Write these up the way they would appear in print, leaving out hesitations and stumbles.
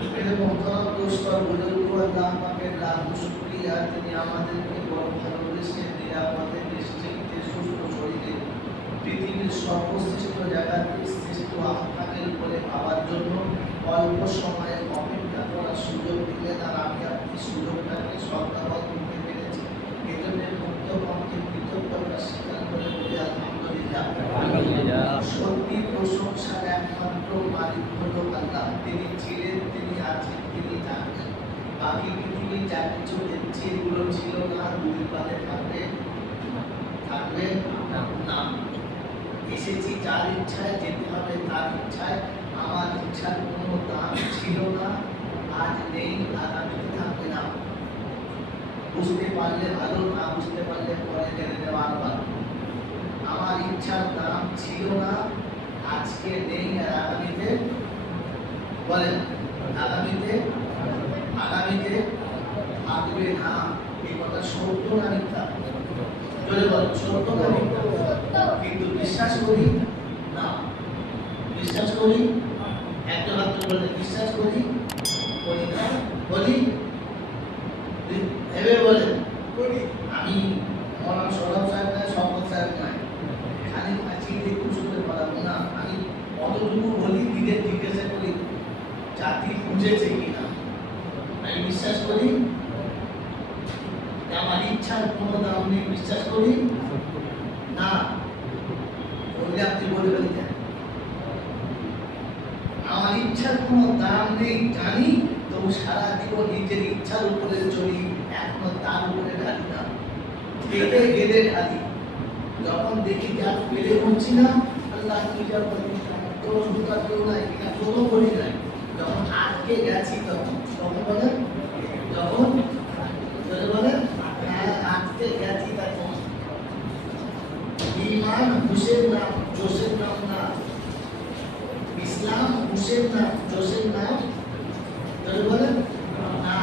मेरे मोहतरम दोस्त और बुजुर्गों, अल्लाह पाक लाखों शुक्रिया তিনি আমাদেরকে বড় ভালোবেসে নিরাপদে নিশ্চিন্তে সুস্থ শরীরে পৃথিবীর সর্বশ্রেষ্ঠ জায়গাতে শ্রেষ্ঠ আহ্বানের উপরে পাওয়ার জন্য অল্প সময়ে অপেক্ষা করার সুযোগ দিলেন। আর আমি আপনি সুযোগটাকে সদ্ব্যবহার করতে পেরেছি। এজন্য মুক্তপক্ষে কৃতজ্ঞতা স্বীকার করে বলি আলহামদুলিল্লাহ। সত্যি প্রশংসার একমাত্র মালিক হলো আল্লাহ। তিনি ছিলেন, তিনি আছেন, তিনি থাকবেন। বাকি পৃথিবী যা কিছু দেখছি এগুলো ছিল না, দুই পারে থাকবে থাকবে না। এসেছি যার ইচ্ছায়, যেতে হবে তার ইচ্ছায়। আমার ইচ্ছার কোনো দাম ছিল না, আজ নেই, আগামীতে থাকবে না। বুঝতে পারলে ভালো, না বুঝতে পারলে পরে জেনে নেওয়া ভালো। আমার ইচ্ছার দাম ছিল না, আজকে নেই, আর আগামীতে বলেন আগামীতে থাকবে না। এই কথা সত্য না মিথ্যা? জোরে বলেন, সত্য না মিথ্যা? কিন্তু বিশ্বাস করি না। বিশ্বাস করি, একটা মাত্র বলে বিশ্বাস করি না, বলি এভাবে বলেন আমি মৌলানা সৌরভ সাহেব নয়, সম্পদ সাহেব নয়, খালি কাছি দিয়ে কুচুতে পারবো না। আমি অতটুকু বলি, দিদের জিজ্ঞাসা করি জাতি বুঝেছে কিনা। আমি বিশ্বাস করি আমার ইচ্ছার কোনো দাম নেই, বিশ্বাস করি না। বললে আপনি বলবেন কেন? আমার ইচ্ছার কোনো দাম নেই জানি, তবু সারা জীবন নিজের ইচ্ছার উপরে চলি, এখনো তার উপরে ঢালি না, গেলে গেলে ঢালি। যখন দেখি যে আর পেরে উঠছি না, আল্লাহ কি যা বলি তোর সুতা কেউ নাই, কিনা কোনো বলি নাই। যখন আটকে গেছি তখন বলেন, যখন বলেন আটকে গেছি তখন। ঈমান হুশের নাম, জোশের নাম না। ইসলাম হুশের নাম, জোশের নাম বলেন না।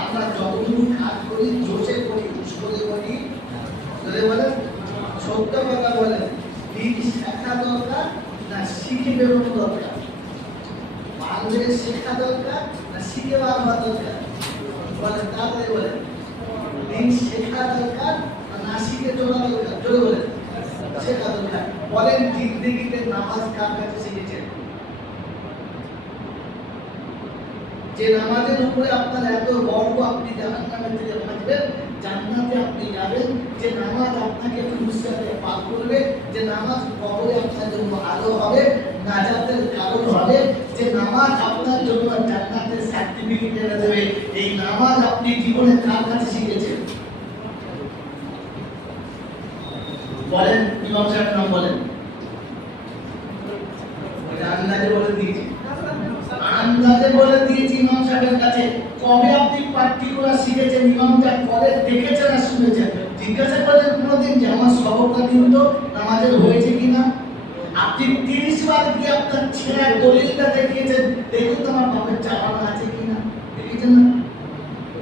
আমরা যতটুকু কাজ করি জোশে করি, হুশ করে করি। বলেন সত্য কথা বলেন, দিন শেখা দরকার না শিখে বেরোনো দরকার? বাংলাদেশ শেখা দরকার না শিখে বার হওয়া দরকার? বলেন তাড়াতাড়ি বলেন। দিন শেখা দরকার না শিখে চলা দরকার? জোরে বলেন শেখা দরকার। বলেন জিন্দেগিতে নামাজ কার কাছে শিখেছেন? যে নামাজের উপরে আপনার এত গর্ব, আপনি জাহান্নামের থেকে বাঁচবেন, জান্নাতে আপনি যাবেন, যে নামাজ আপনাকে ফুরসাতে পার করবে, যে নামাজ কবরে আপনার জন্য আলো হবে, নাজাতের কারণ হবে, যে নামাজ আপনার জন্য জান্নাতের সার্টিফিকেট এনে দেবে, এই নামাজ আপনি জীবনে কার কাছে শিখেছেন? বলেন ইমাম সাহেব নাম বলেন। আন্দাজে বলে দিয়েছি, আন্দাজে বলে দিয়েছি ইমাম সাহেবের কাছে। কবে আপনি পার্টিকুলার শিখেছেন? ইমামটা করে দেখেছেন আর শুনেছেন? জিজ্ঞাসা করেন কোনোদিন যে আমার সবকটা দিন তো নামাজের হয়েছে কিনা? আপনি 30 বার কি আপনার ছেঁড়া দলিলটা দেখিয়েছেন, দেখুন তোমার বাপের চাপানো আছে কিনা? দেখেছেন না?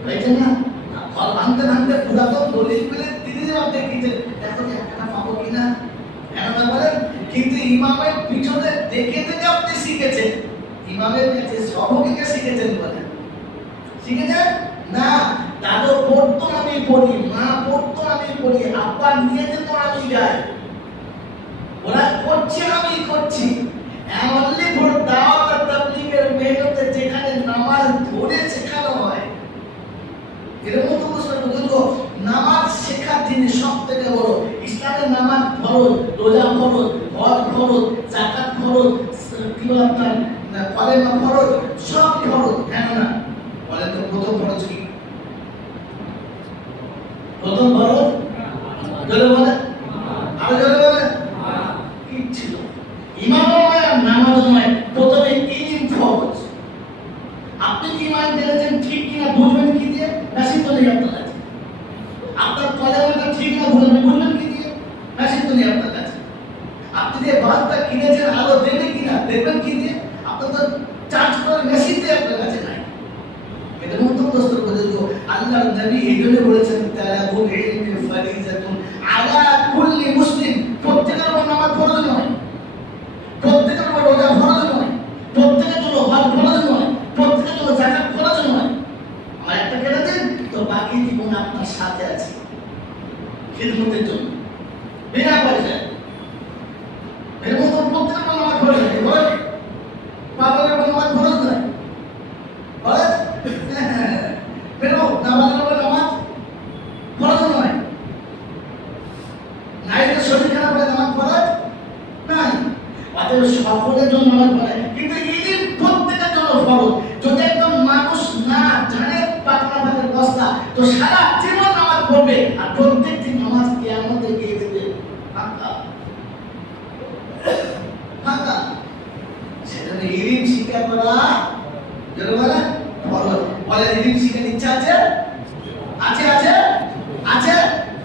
হয়েছে না? ফল ভাঙতে ভাঙতে পুরাতন দলিল পেলে 30 বার দেখিয়েছেন, দেখো যে একটা পাবো কিনা। কেননা বলেন, কিন্তু ইমামের পিছনে দেখে দেখে আপনি শিখেছেন, ইমামের কাছে সবকে শিখেছেন। বলেন শিখেছেন না? দাদু পড়তো আমি পড়ি, মা পড়তো আমি পড়ি, আব্বা নিয়ে যেত আমি যাই, ওরা করছে আমি করছি। এমনলি ভোর দাওয়াত আর তাবলীগের মেহনতে যেখানে নামাজ ধরে শেখানো হয়, এরকম তো বুঝুন নামাজ শেখার জিনিস সব থেকে বড়। ইসলামের নামাজ ফরজ, রোজা ফরজ, হজ ফরজ, যাকাত ফরজ, কি বলে আপনার কলেমা ফরজ, সব ফরজ। কেন না বলেন তো প্রথম ফরজ কি? প্রথম ফরজ জোরে বলেন, আরো জোরে বলেন। কি ছিল? ইমাম নয়, নামাজ নয়, প্রথমে ইলম ফরজ। আপনি কি ইমান জেনেছেন ঠিক কিনা বুঝবেন কি দিয়ে? নাসিব তো নেই আপনার কাছে। আপনার কলেমাটা ঠিক না বুঝবেন কি দিয়ে? নাসিব তো নেই আপনার কাছে। আপনি যে বাদটা কিনেছেন আলো দেবে কিনা দেখবেন কি দিয়ে? আপনার তো চার্জ করার মেশিন দিয়ে আপনার কাছে নাই। এদের মতো দোস্ত বুঝুন, আল্লাহর নবী এই জন্য বলেছেন তালাবুল ইলমি ফারিজাতুন আলা কুল্লি মুসলিম। প্রত্যেকের উপর নামাজ ফরজ নয়, প্রত্যেকের উপর রোজা ফরজ নয়, প্রত্যেকের জন্য হজ ফরজ নয়, প্রত্যেকের জন্য খিদমতের জন্য বিনা পয়সায়। এর মতো প্রত্যেক নামাজ পড়ে থাকে বলে পাগলের নামাজ ফরজ নয় ফরজ বেরো নামাজের উপর নামাজ ফরজ নয় নাইলে শরীর খারাপ হলে নামাজ ফরজ নাই। অতএব সকলের জন্য নামাজ পড়ে কিন্তু ইলম প্রত্যেকের জন্য ফরজ। যদি একদম মানুষ না জানে পাতলা ভাতের বস্তা তো সারা জীবন নামাজ পড়বে আর প্রত্যেকটি নামাজ কিয়ামতে গিয়ে দেবে ফাঁকা ফাঁকা। সেজন্য ইলম শিক্ষা করা যেন বলে ফরজ। বলে ইলম শিখার ইচ্ছা আছে আছে আছে আছে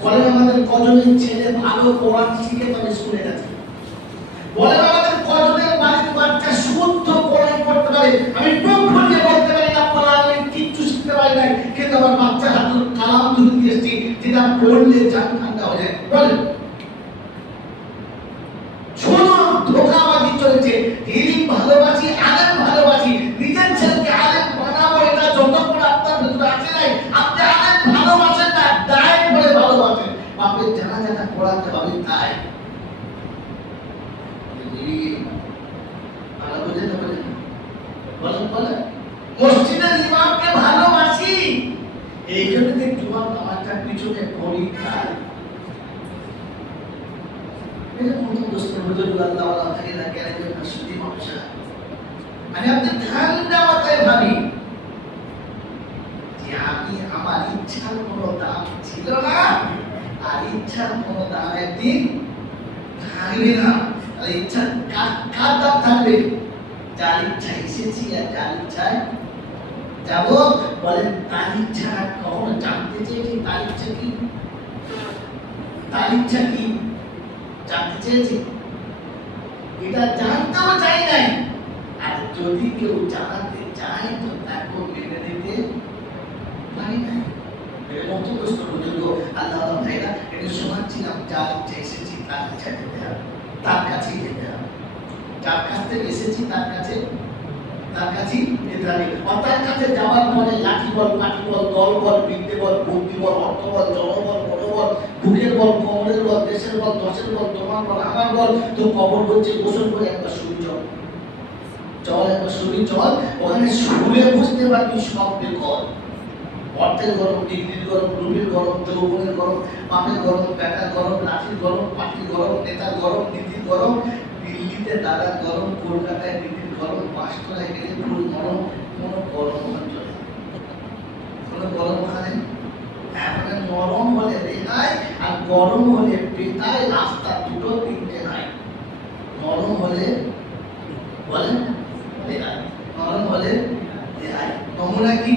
বলে আমাদের কজনের ছেলে ভালো কোরআন শিখে তবে স্কুলে যাচ্ছে। বলে আমাদের কজনের বাড়ির বাচ্চা শুদ্ধ কোরআন পড়তে পারে। আমি বুক ফুলিয়ে বলতে পারি না কোরআন আমি কিচ্ছু শিখতে পারি নাই কিন্তু আমার বাচ্চা হাতে কালাম তুলে দিয়েছি যেটা পড়লে জান ঠান্ডা হয়ে যায়। বলেন শুধু ধোঁকাবাজি চলছে। ইলম ভালোবাসি আলেম ভালোবাসি নিজের ছেলেকে আলেম বানাবো এটা যতক্ষণ আপনার ভিতরে আছে নাই আপনি আলেম ভালোবাসেন না দায় বলে ভালোবাসেন। বাপের জানাজাটা পড়াতে হবে তাই মসজিদের ইমামকে ভালোবাসি এই জন্য জুমার নামাজটা পিছনে পড়ি তাই। আমি আপনার ঠান্ডা মাথায় ভাবি যে আমি আমার ইচ্ছার কোনো দাম ছিল না আর ইচ্ছার কোনো দাম একদিন থাকবে না। আর ইচ্ছা কার দাম থাকবে? যার ইচ্ছা এসেছি আর যার ইচ্ছায় যাব। বলেন তার ইচ্ছা কখনো জানতে চেয়েছি তার ইচ্ছা কি? তার ইচ্ছা কি জানতে চেয়েছি? এটা জানতেও চাই নাই। আর যদি কেউ জানাতে চায় তো তাকে মেনে নিতে পারি না। এরকম তো প্রশ্ন পর্যন্ত আল্লাহ ভাইরা এটা শোনাচ্ছিলাম যার ইচ্ছা এসেছি তার ইচ্ছা যেতে হবে তার কাছেই যেতে হবে। যার কাছ থেকে এসেছি তার কাছেই যেতে হবে। তার কাছে যাওয়ার পরে লাঠি বল পাটি বল দল বল বিদ্যে বল বুদ্ধি বল অর্থ বল জনবল মনোবল বুকের বল কমরের বল দেশের বল দশের বল তোমার বল আমার বল তো কবর বলছে গোসল করে একবার শুরু চল একবার শুরু চল ওখানে শুরুলে বুঝতে পারবি সব বেকল। অর্থের গরম ডিগ্রির গরম রুবির গরম যৌবনের গরম পাপের গরম ব্যাটার গরম লাঠির গরম পাটির গরম নেতার গরম নীতির গরম দিল্লিতে দাদার গরম কলকাতায় নীতির গরম পাঁচতলায় গেলে ফুল গরম কোনো গরম চলে কোনো গরম ওখানে এখন নরম হলে রেহাই আর গরম হলে পেটায় রাস্তা দুটো তিনটে নাই। নরম হলে বলেন রেহাই নরম হলে রেহাই। নমুনা কি?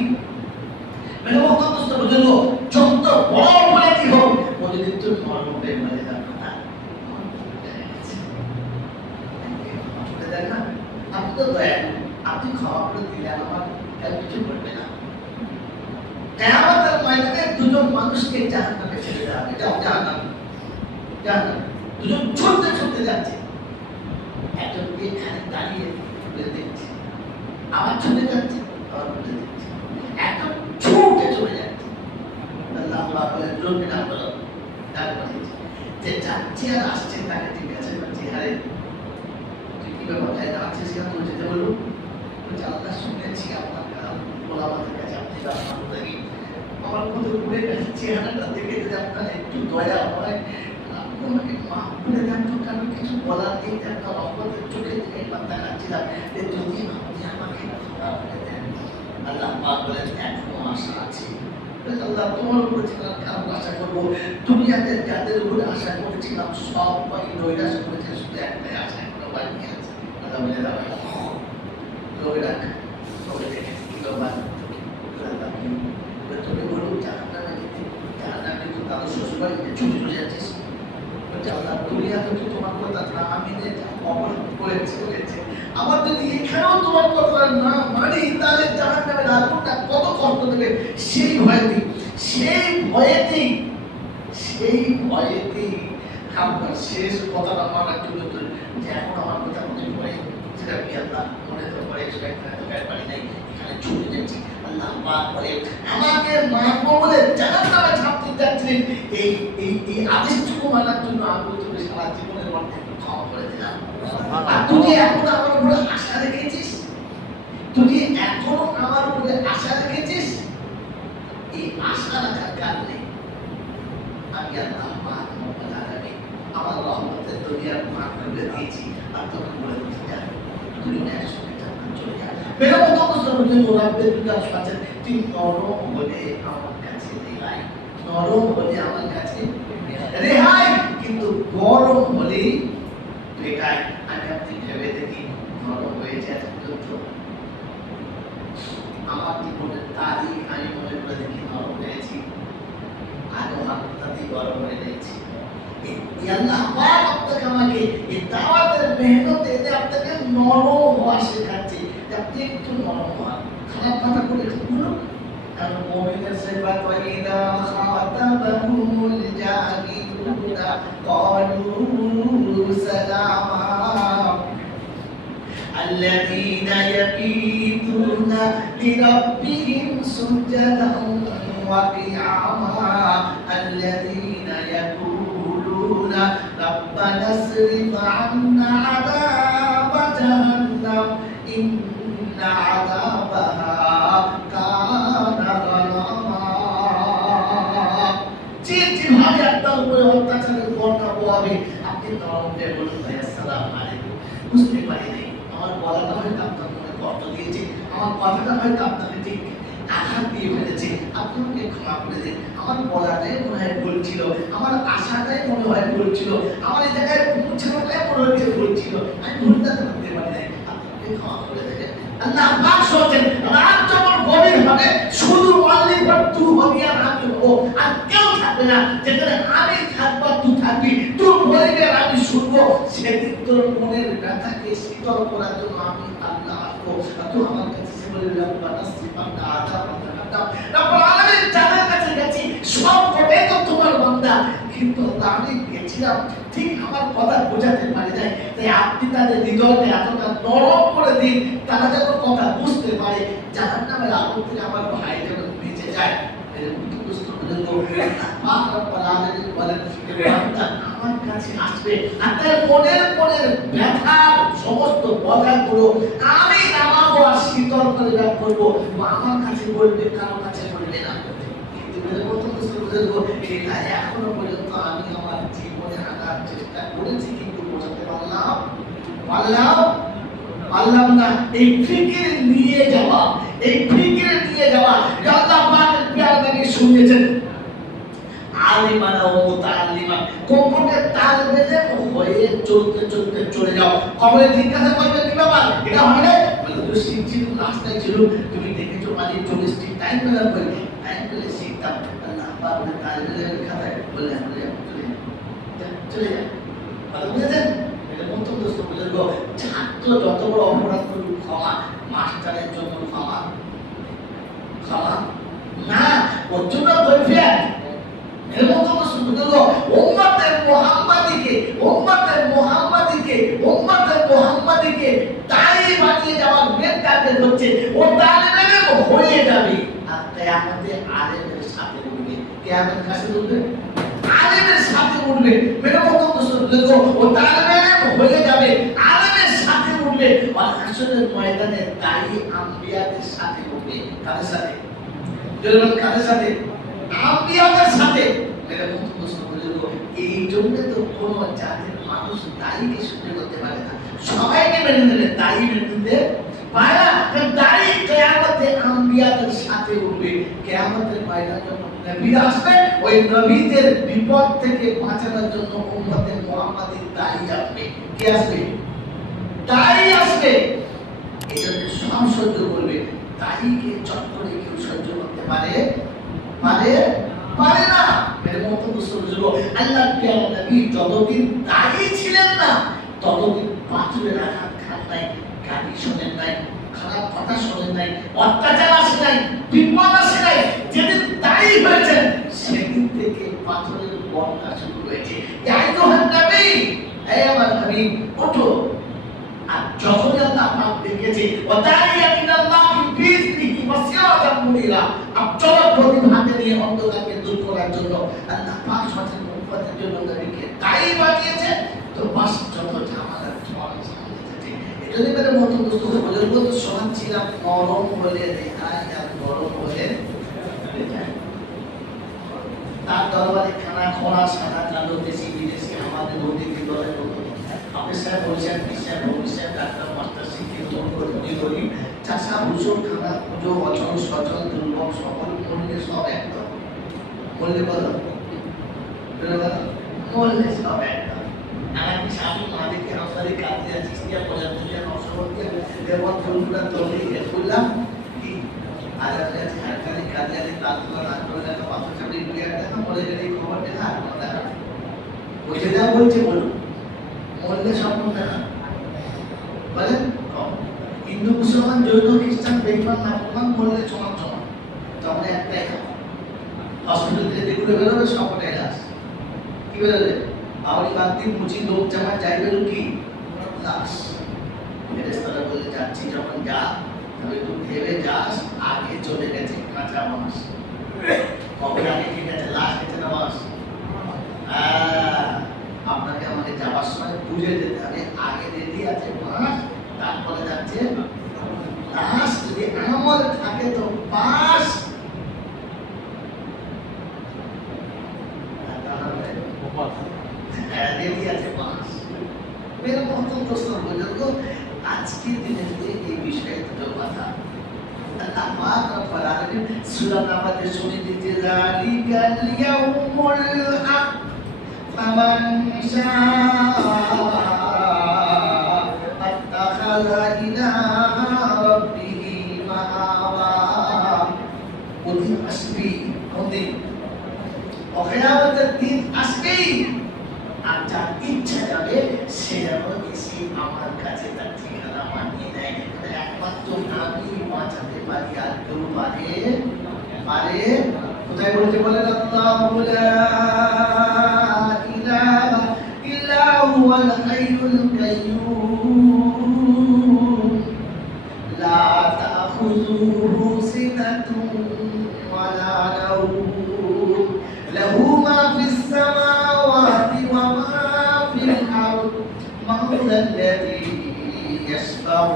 মানে অন্তত পর্যন্ত যত বড় অপরাধী হোক ওদের কিন্তু নরম হয়ে মরে যাবে না। না আপনি তো দয়া আপনি ক্ষমা করে দিলে আমার কিছু করবে না। কিয়ামতের ময়দানে দুজন মানুষকে জাহান্নামে ছেড়ে দেওয়া হবে। যাও জাহান্নামে দুজন ছুটতে ছুটতে যাচ্ছে। একজন এখানে দাঁড়িয়ে দেখছে আবার ছুটে যাচ্ছে আবার ঘুরে দেখছে একজন ছুটে চলে যাচ্ছে। আল্লাহ বলেন লোককে নাম বলো ডাক বলেছে যে যাচ্ছে আর আসছে তাকে ঠিক আছে চেহারে তুই কি ব্যাপারটায় যাচ্ছিস কেন তুই যেতে বলবো আল্লাহ শুনেছি আপনার বলা আমাদের কাছে আপনি আমার মতো ঘুরে গেছে চেহারাটা দেখে যদি আপনার একটু দয়া হয় আপনি আমাকে মাফ করে দেন তো কেন কিছু বলার নেই একটা রহমতের চোখে দিকে দেখাচ্ছিলাম যে যদি আপনি আমাকে ক্ষমা করে দেন। আল্লাহ পাক বলেন এখনো আশা আছে। আল্লাহ তোমার উপরে ছিলাম কেন আশা করবো? দুনিয়াতে যাদের উপরে আশা করেছিলাম সবাই নৈরাশ করেছে শুধু একটাই আশা এখনো বাকি আছে। আল্লাহ বলে দাও নৈরাশ তবে দেখে কি করবা তুমি বলুন জাহান্নামে যেতে জাহান্নামে তো তাদের শ্বশুরবাড়িতে ছুটে চলে যাচ্ছিস আল্লাহ দুনিয়াতে তো তোমার কথা না মেনে অপরাধ করেছে আবার যদি এখানেও তোমার কথা না মানি তাহলে জাহান্নামের আগুনটা কত কষ্ট দেবে সেই ভয়েতেই আপনার শেষ কথাটা মানার জন্য যে এখন আমার কথা মনে পড়ে যেটা কি আল্লাহ মনে তো পড়ে সেটা পারি নাই এখানে ছুটে যাচ্ছি। আল্লাহ পাক বলে আমাকে মারবো বলে জাহান্নামে ঝাঁপতে যাচ্ছিলেন এই এই এই আদেশটুকু মানার জন্য আমি তোকে সারা জীবনের মধ্যে ক্ষমা করে দিলাম। আর তুই এখন আমার উপরে আশা রেখেছিস, তুই এখনো আমার উপরে আশা রেখেছিস, এই আশা রাখার কারণে আমি আল্লাহ পাক রব্বুল আলামিন আমার রহমতের দুনিয়ার মাঠ করে দিয়েছি। আর তোকে বলে দিতে চাই দুনিয়ার সঙ্গে জান্নাত চলে যা। মেরা মতো মুসলমানদের রাব্বের বিকাশ পাচ্ছেন তুই নরম বলে আমার কাছে রেহাই, নরম বলে আমার কাছে রেহাই, কিন্তু গরম বলে বেকার। আমি আপনি ভেবে দেখি নরম হয়েছে এত পর্যন্ত আমার জীবনের তারিখ আমি মনে করে দেখি নরম হয়েছি, আরো হাতটাতে গরম হয়ে গেছি। আল্লাহ পাক আপনাকে আমাকে এই দাওয়াতের মেহনতে এতে আপনাকে নরম হওয়া শেখাচ্ছে, আপনি একটু নরম হন। খারাপ কথা বলে বলুন আর মুমিনের সিফাত ওয়াইদা খাতাবাহুল জাহিলুনা ক্বালু সালামা الذين يبيتون لربهم سجدا وقياما الذين يقولون ربنا اصرف عنا عذاب جهنم إن عذابها كان غراما। যেভাবে আপনার উপরে অত্যাচারের বন্যা বহাবে আপনি নরম হয়ে বলুন ভাই আসসালামু আলাইকুম, বুঝতে পারি নাই আমার বলাটা হয়তো আপনার মনে কষ্ট দিয়েছে, আমার কথাটা হয়তো আপনাকে ঠিক আঘাত দিয়ে ফেলেছে, আপনি আমাকে ক্ষমা করে দিন। আমার বলাটাই মনে হয় ভুল ছিল, আমার আশাটাই মনে হয় ভুল ছিল, আমার এই জায়গায় পৌঁছানোটাই মনে হচ্ছে ভুল ছিল, আমি ভুলটা করতে পারি নাই, আপনাকে ক্ষমা করে দেবেন। আল্লাহ পাক বলেন রাত যখন গভীর হবে শুধু অনলি ফর তু হবি আর আমি হবো, আর কেউ থাকবে না। যেখানে আমি থাকবো তুই থাকবি, তুই বলবি আর আমি শুনবো। সেদিন তোর মনের ব্যথাকে শীতল করার জন্য আমি আল্লাহ আসবো, আর তুই আমার কাছে সে বলে রব্বানা সিফানা আযাবানা রব্বুল আলামিন যাদের কাছে গেছি সব কটাই তো তোমার বান্দা, কিন্তু আমি গেছিলাম ঠিক আমার কথা বোঝাতে পারি নাই, তাই আপনি তাদের হৃদয়টা এতটা নরম করে দিন তারা যেন কথা বুঝতে পারে। জাহান্নামের আগুন থেকে আমার ভাই যেন বেঁচে যায়। আমার কাছে আসবে আর তার মনের ব্যথার সমস্ত বোঝাগুলো আমি নামাবো আর শীতল করে রাখবো, আমার কাছে বলবে, কারো কাছে বলবে না। এখনো পর্যন্ত আমি আমার জীবনে আনার চেষ্টা করেছি, কিন্তু বোঝাতে পারলাম না। এই ফিকির নিয়ে যাওয়া, আল্লাহ পাকের প্রিয় নবী শুনিয়েছেন আলিমানা ও মুতাআল্লিমা, কখনো তালবে হয়ে চলতে চলে যাও। কবরে জিজ্ঞাসা করবে কি ব্যাপার, এটা হয় না বলে তুই শিখছিস রাস্তায় ছিল তুমি দেখেছো মানে 40 টাইম পেলে শিখতাম। আল্লাহ পাক বলে তালবের খাতায় বলে চলে যা। ভালো বুঝেছেন? এটা মন্তব্য বলে গো ছাত্র যত বড় অপরাধ করুক ক্ষমা, মাস্টারের জন্য ক্ষমা না, ওর জন্য কৈফিয়ত। এর মন্তব্য শুনে গো উম্মতে মুহাম্মাদিকে তাই বানিয়ে যাওয়ার মেন টার্গেট হচ্ছে ও তালিবের হয়ে যাবে আর কিয়ামতে আলেমের সাথে উঠবে। কিয়ামতের কাছে উঠবে, আলেমের সাথে উঠবে। মেরে মন্তব্য শুনে গো ও তালিবের হয়ে যাবে, আলেমের সাথে উঠবে। আর হাসরের ময়দানে তাই আম্বিয়াদের সাথে উঠবে। কাদের সাথে? কাদের সাথে? আম্বিয়াদের সাথে। মেরে মন্তব্য শুনে গো এই জন্য তো কোন জাতির মানুষ দাড়িকে সহ্য করতে পারে না, সবাইকে মেনে নেবে, দাড়ি মেনে নিতে পারে না। দাড়ি কিয়ামতে আম্বিয়াদের সাথে উঠবে। কিয়ামতের ময়দানে যখন নবীরা আসবে, ওই নবীদের বিপদ থেকে বাঁচানোর জন্য উম্মতে মুহাম্মাদের দাড়ি আসবে। কে আসবে? দাড়ি আসবে। এই জন্য সব সহ্য করবে। দাড়িকে চক্করে কেউ সহ্য করতে পারে না। মেরে মন্তব্য শুনে আল্লাহ প্রিয় নবী যতদিন দাঁড়িয়ে ছিলেন না ততদিন পাথরের আঘাত খান নাই, গালি শোনেন নাই, খারাপ কথা শোনেন নাই, অত্যাচার আসে নাই, বিপদ আসে নাই। যেদিন দাঁড়িয়ে হয়েছেন সেদিন থেকে পাথরের বন্যা শুরু হয়েছে। আমার নবী ওঠো। আর যখন আল্লাহ পাক দেখেছে ওয়া দাইয়া ইলাল্লাহি বিইজনিহি ওয়া সিরাজাম মুনিরা, আপ চলো প্রদীপ হাতে নিয়ে অন্ধকারকে দূর করার জন্য আল্লাহ পাক সঠিক উম্মতের জন্য নবীকে তাই বানিয়েছে। তো বাস যত ঝামেলা তোমার সামনে থাকে এজন্য মেরে মত বুঝতে বুজুর্গ তো শোনাচ্ছিলাম নরম হলে দেখায় আর নরম হলে দেখায়। তার দরবারে খানা খোলা সাদা কালো দেশি বিদেশি আমাদের নদীকে দলের মতো অফিসার বলছেন বিশ্বের ভবিষ্যৎ ডাক্তার মাস্টার শিক্ষিত করি চাষা ভূষণ খানা পুজো বচন সচল দুর্গম সকল মূল্যে সব একদম মূল্যে বলো মূল্যে সব একদম। আমি স্বামী মালিককে আমাদের কাজে আছিস দিয়া প্রজাপতি অসবর্তী দেবন চন্দ্রা তৈরি করলাম কি আজ আপনি আজকে হারকালি কাজে আছি তালতলা নাটক দেখা পাথর চাপড়ি প্লেয়ার দেখা বলে গেলে এই খবর দেখা আর কোনো দেখা বুঝে দেওয়া বলছে বলুন মূল্যে স্বপ্ন দেখা বলেন হিন্দু মুসলমান জৈন খ্রিস্টান বেইমান নাফরমান মূল্যে সমান সমান তখন একটাই খাবার হসপিটাল থেকে ঘুরে বেরোবে সবটাই লাশ কি বেরোবে আওয়ারি বাদ মুচি লোক জামা যাই বেরো কি লাশ ফেরেশতারা বলে যাচ্ছি যখন যা তবে তুই ভেবে যাস আগে চলে গেছে কাঁচা মাস কবে আগে ঠিক আছে লাশ গেছে না মাস আপনাকে আমাকে যাওয়ার সময় বুঝে যেতে হবে আগে রেডি আছে মাস তারপরে যাচ্ছে লাশ যদি আমল থাকে তো পাস রেডি আছে পাস মেরে মত প্রশ্ন বুঝুন আজকের দিনে যদি এই বিষয়ে দুটো কথা আল্লাহ পাক রব্বুল আলামিন সূরা নাবাতে শুনে দিতে যালিকাল ইয়াউমুল হক ফামান শাআ আত্তাখাযা ইলা রাব্বিহি মাআবা ওদিন আসবে ওদিন কিয়ামতের দিন আসবে আর যার ইচ্ছা যাবে সে যেন এসে আমার কাছে তার ঠিকানা মানিয়ে নেয় একমাত্র আমি বাঁচাতে পারি আর কেউ পারে কোথায় বলতে বলেন আল্লাহু লা ইলাহা ইল্লা হুয়াল হাইয়ুল কাইয়্যুম লা তাখুযুহু সিনাতুন ওয়া লা নাওম লাহু মা ফিস সামাওয়াতি ওয়া মা ফিল আরদ মান যাল্লাযী ইয়াশফাউ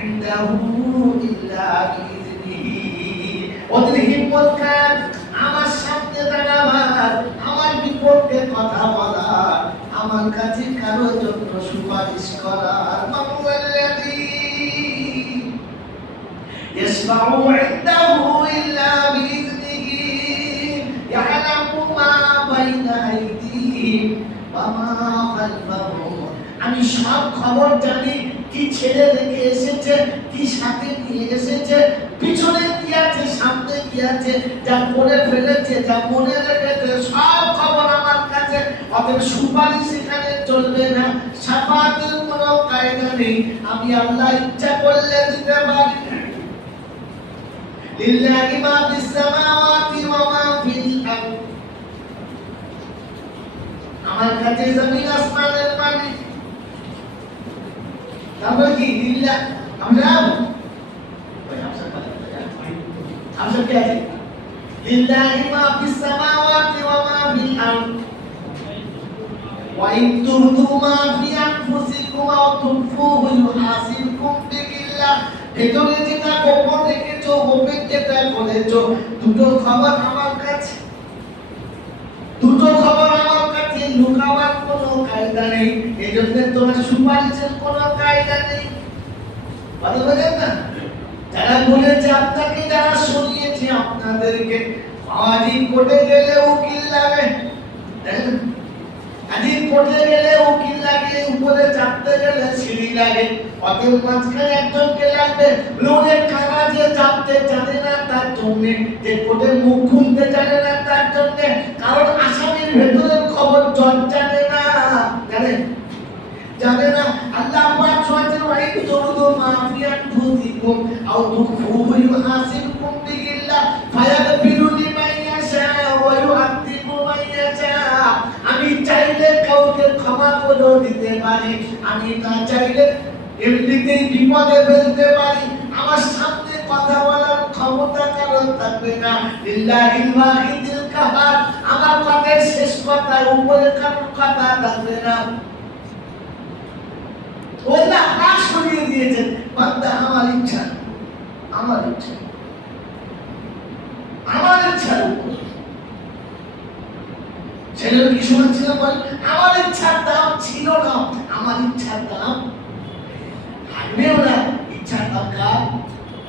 ইনদাহু ইল্লা বিইذনিহি ওদের হিম্মত কার আমার সামনে দাঁড়াবার আমার বিপক্ষে কথা বলার আমার কাছে কারো জন্য সুপারিশ করার মান যাল্লাযী ইয়াশফাউ ইনদাহু ইল্লা বিইذনিহি ইয়ালামু মা বাইনা আইদিহিম ওয়া মা খালফাহুম আমি সব খবর জানি কি ছেড়ে রেখে এসেছে কি সাথে নিয়ে এসেছে পিছনে কি আছে সামনে কি আছে যা করে ফেলেছে যা মনে রেখেছে সব খবর আমার কাছে অতএব সুপারিশ এখানে চলবে না শাফাতের কোনো কায়দা নেই আমি আল্লাহ ইচ্ছা করলে দিতে পারি লিল্লাহি মা ফিস সামাওয়াতি ওয়া মা ফিল আরদ আমার কাছে জমিন আসমানের পানি তারপর কি লিল্লাহ আমরা हमसे क्या है लिल्लाहि मा फिस समावाति वा मा फिल अर्द वा इन तुबदू मा फी अनफुसिकुम आव तुखफूहु युहासिबकुम बिल्लाह ভেতরে যেটা গোপন রেখেছো গোপন যেটা করেছো দুটো খবর আমার কাছে লুকাবার কোনো কায়দা নেই এজন্য তোমার সুপারিশের কোনো কায়দা নেই কথা বলেন না যারা বলেছে আপনাকে যারা শুনিয়েছে আপনাদেরকে আজই কোর্টে গেলে উকিল লাগে আজই কোর্টে গেলে উকিল লাগে উপরে চাপতে গেলে সিঁড়ি লাগে অতএব মাঝখানে একজনকে লাগবে লোনের কাগজে চাপতে জানে না তার জন্য যে কোর্টে মুখ খুলতে জানে না তার জন্য কারণ আসামির ভেতরের খবর জানে না জানে না আল্লাহ পাক সুবহানাহু ওয়া তাআলা তুবদু মা ফি আনফুসিকুম আও তুখফুহু ইউহাসিবকুম বিল্লাহ ফায়াগফিরু লিমান ইয়াশা ওয়া ইউআযিবু মান ইয়াশা আমি চাইলে কাউকে ক্ষমা করে দিতে পারি আমি না চাইলে এমনিতেই বিপদে ফেলতে পারি আমার সামনে কথা বলার ক্ষমতা কারো ইবাদত থাকবে না। লিল্লাহিল ওয়াহিদিল কাহার, আমার কথার শেষ কথায় উপরে কারোর কথা থাকবে না। ওরা হাত সরিয়ে দিয়েছেন, বান্দা আমার ইচ্ছা, আমার ইচ্ছা, আমার ইচ্ছার উপর। ছেলের কি শোনাচ্ছিল বল, আমার ইচ্ছার দাম ছিল না, আমার ইচ্ছার দাম থাকবেও না। ইচ্ছার দাম কার?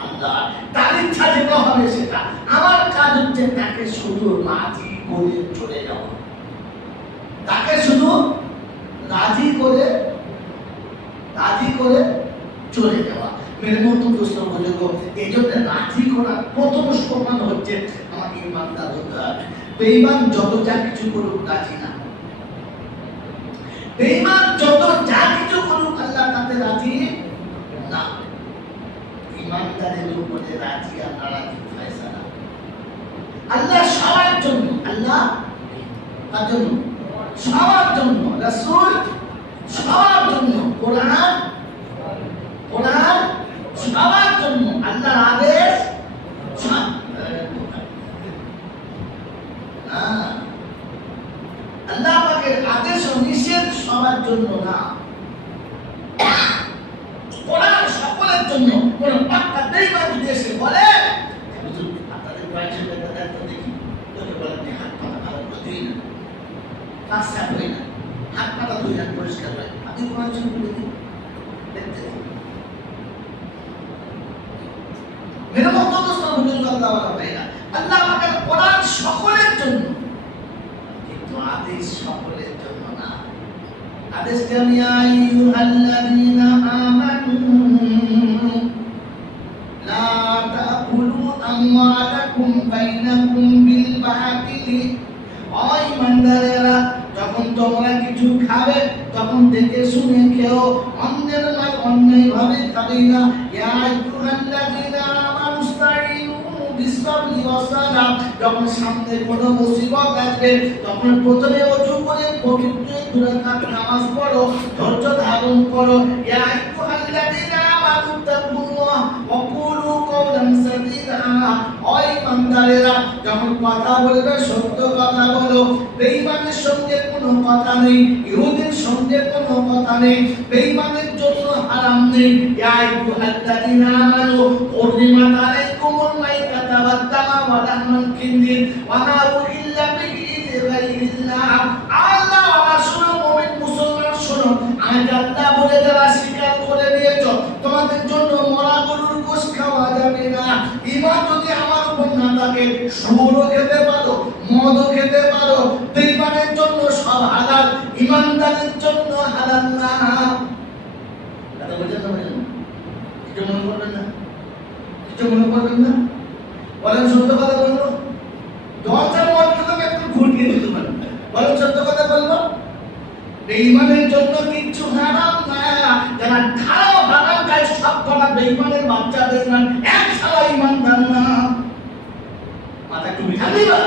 আল্লাহ। তার ইচ্ছা যেটা হবে সেটা। আমার কাজ হচ্ছে তাকে শুধু রাজি করে চলে যাওয়া, তাকে শুধু রাজি করে চলে যাওয়া। মেরে মতো প্রশ্ন বলে গো, এই জন্য রাজি করার প্রথম সোপান হচ্ছে আমার ইমানদার হতে হবে। বেঈমান যত যা কিছু করুক রাজি না, বেঈমান যত যা কিছু করুক আল্লাহ তাতে রাজি না। ইমানদারের উপরে রাজি আর নারাজি ফয়সালা আল্লাহ সবার জন্য, আল্লাহ তার জন্য, সবার জন্য, রাসূল সবার জন্য, কোরআন সবার জন্য, আল্লাহর আদেশ আল্লাহ পাকের আদেশ ও নিষেধ সবার জন্য না। কোরআন সকলের জন্য। কোন পাক্কা বেঈমান যদি এসে বলে হুজুর আপনাদের কোরআনের ব্যাপারে তো দেখি, তোকে বলেন হাত পা ভালো করে ধুই না, কাজ সাফ হয় না, হাত পা ধুই না, পরিষ্কার হয়, আপনি কোরআন শুনে দেখি, দেখতে মেরে মতো দোস্ত হুজুর আল্লাহ ভাইরা, আল্লাহ পাকের কোরআন সকলের জন্য, কিন্তু আদেশ সকলের জন্য না। আদেশ কেমন? ইয়া আইয়ুহাল্লাযীনা আমানু লা তাকুলু আমওয়ালাকুম বাইনাকুম বিল বাতিল। ও ঈমানদারেরা, যখন তোমরা কিছু খাবে তখন দেখে শুনে খেও, অন্যের মাল অন্যায়ভাবে খাবে না। ইয়া আইয়ুহাল্লাযীনা আমানু ইসতাঈনু বিসসাবরি ওয়াস সালাহ। যখন সামনে কোনো মুসিবত আসবে তখন প্রথমে ওযু করে পবিত্র দুই রাকাত নামাজ পড়ো, ধৈর্য ধারণ করো। ইয়া আইয়ুহাল্লাযীনা আমানু তাকুল্লাহ ওয়া কুলু কাওলান সাদীদা। ও ঈমানদারেরা, যখন কথা বলবে সত্য কথা বলো, বেঈমানের সঙ্গে কোনো কথা নেই, ইহুদির সঙ্গে কোনো কথা নেই, বেঈমানের জন্য হারাম নেই। ইয়া আইয়ুহাল্লাযীনা আমানু হুররিমাত আলাইকুমুল মাইতাতু ওয়াদ দামু ওয়া লাহমুল খিনজির ওয়া মা উহিল্লা বিহি লিগাইরিল্লাহ। আল্লাহ রাসূল মুমিন মুসলমান শোনো, আমি আল্লাহ বলে যারা স্বীকার করে নিয়েছো তোমাদের জন্য মরা গরুর গোশত খাওয়া যাবে না। ঈমান যদি আমার উপর না থাকে, সুরও খেতে পারো, মদও খেতে পারো, বেঈমানের জন্য সব হালাল, ঈমানদারের জন্য হালাল না। কথা বুঝেন না? কিছু মনে করবেন না, কিছু মনে করবেন না, বলেন সত্য কথা বলবো, দরজার মধ্যে তো একটু ঘুরিয়ে দিতে পারেন, বলেন সত্য কথা বলবো। বেঈমানের জন্য কিচ্ছু হারাম না। যারা খারাপ হারাম খায় সব কটা বেঈমানের বাচ্চা, বেঈমান এক ছাড়া ঈমানদার না। মাথা একটু বিঠা দিবা,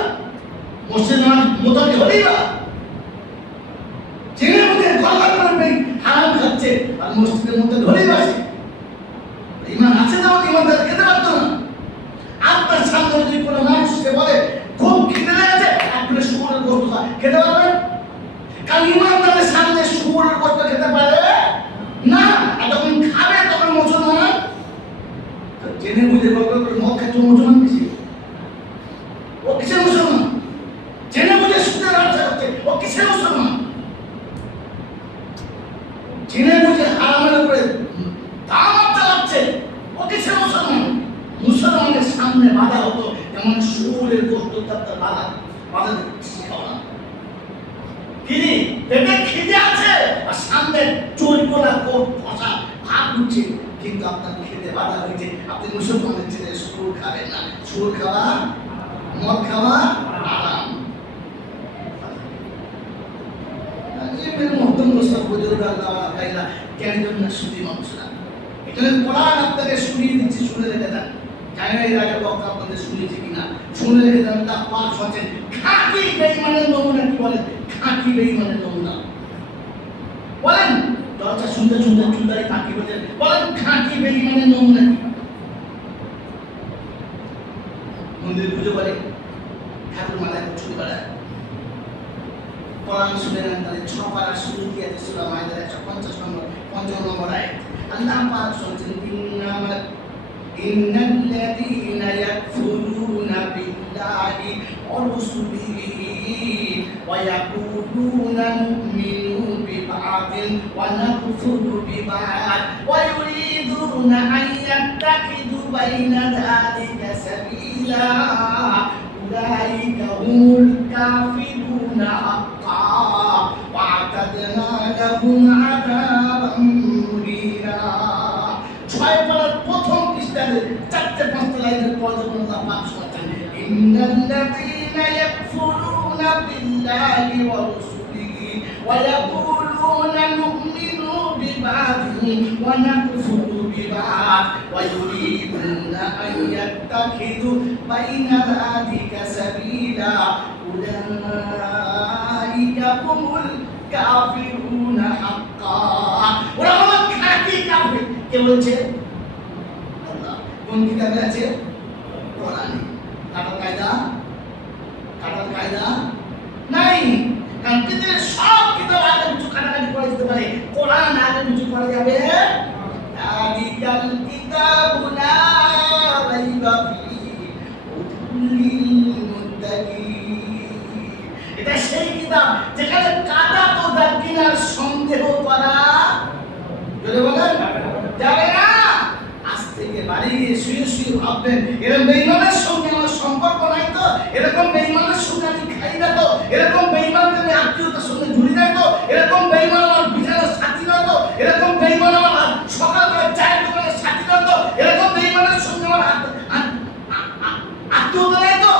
মুসলমান মোতালি হলিবা, ছেলের মধ্যে গলা করবে হারাম খাচ্ছে আর মসজিদের মধ্যে ধরেই বসে। ঈমান আছে না? ঈমানদার খেতে পারতো না। আপনার সামনে যদি কোনো মানুষকে বলে খুব খিদে লেগেছে, আপনি শুকরের গোশত খেতে পারবেন? কারণ ঈমানদারের সামনে শুকরের গোশত খেতে পারে না। আর যখন খাবে তখন মুসলমান জেনে বুঝে গল্প করে মদ খাচ্ছে, মুসলমান বেশি। ও কিসের মুসলমান? জেনে বুঝে সুদের ব্যবসা করছে, ও কিসের মুসলমান? জেনে বুঝে হারামের উপরে দাওয়াত চালাচ্ছে, ও কিসের মুসলমান? মুসলমানের সামনে বাধা হতো যেমন শুকরের গোশত তার বাধা খাওয়া। কি পেটে খিদে আছে আর সামনে চোরগোলা কোট ফসা ভাত উঠছে, কিন্তু আপনার খেতে বাধা হয়েছে। আপনি মুসলমানের ছেলে শুকর খাবেন না। শুকর খাওয়া, মদ খাওয়া হারাম। কোরআন আপনাকে শুনিয়ে দিচ্ছি, শুনে রেখে দেন। জানি না এর আগে বক্তা আপনাদের শুনেছি কিনা, শুনে রেখে দেন। তা পাঁচ হচ্ছেন খাঁটি বেঈমানের নমুনা। কি বলেন? খাঁটি বেঈমানের নমুনা বলেন। দরজা শুনতে শুনতে চুলদারি খাঁটি বলেন, বলেন খাঁটি বেঈমানের নমুনা কি? মন্দিরে পুজো করে, ঠাকুর মাথায় ছুটি বেড়ায়। কোরআন শুনে নেন, তাহলে 6 পারা শুরু দিয়ে সূরা মাইদার 150 নম্বর 55 নম্বর আয়াত আল্লাহ পাক বলছেন, ইন্নাল্লাযীনা ইয়াকফুরুনা বিল্লাহি ওয়া রুসুলিহি ওয়া ইয়াকুলুনা নু'মিনু বিবা'দিন ওয়া নাকফুরু বিবা'দ ওয়া ইউরিদুনা আন ইয়াত্তাখিযু বাইনা যালিকা সাবিলা উলাইকা হুমুল কাফিরুনা হাক্কা ওয়া আ'তাদনা লাহুম আযাবান মুহিনা। 6 পারার প্রথম পৃষ্ঠাতে 4-5 লাইনের পর যখন আল্লাহ পাক শোনাচ্ছেন, ইন্নাল্লাযীনা ইয়াকফুরুনা বিল্লাহি ওয়া রুসুলিহি ওয়া ইয়াকুলুনা নু'মিনু বিবা'দিন ওয়া নাকফুরু বিবা'দ ওয়া ইউরিদুনা আন ইয়াত্তাখিযু বাইনা যালিকা সাবিলা উলাইকা হুমুল কাফিরুনা হাক্কা। ওরা হলো খাঁটি কাফির। কে বলছে? আল্লাহ। কোন কিতাবে আছে? কোরআনে। কাটার কায়দা নাই। কারণ পৃথিবীর সব কিতাব আগে কিছু কাটাকাটি করে দিতে পারে, কোরআন আগে কিছু করা যাবে। যালিকাল কিতাবু লা রাইবা ফীহি হুদাল লিল মুত্তাকিন। এটা সেই কিতাব যেখানে কাটা তো দাকিনার সন্দেহ করা বলে বলেন যাবে না। আজ থেকে বাড়ি গিয়ে শুয়ে শুয়ে ভাববেন, এরকম বেঈমানের সঙ্গে আমার সম্পর্ক নাই তো, এরকম বেঈমানের সঙ্গে আমি খাই না তো, এরকম বেঈমানকে আমি আত্মীয়তার সঙ্গে জুড়ি নাই তো, এরকম বেঈমান আমার বিছানার সাথী না তো, এরকম বেঈমান আমার সকালবেলা চায়ের দোকানের সাথী না তো, এরকম বেঈমানের সঙ্গে আমার আত্মীয়তা নাই তো।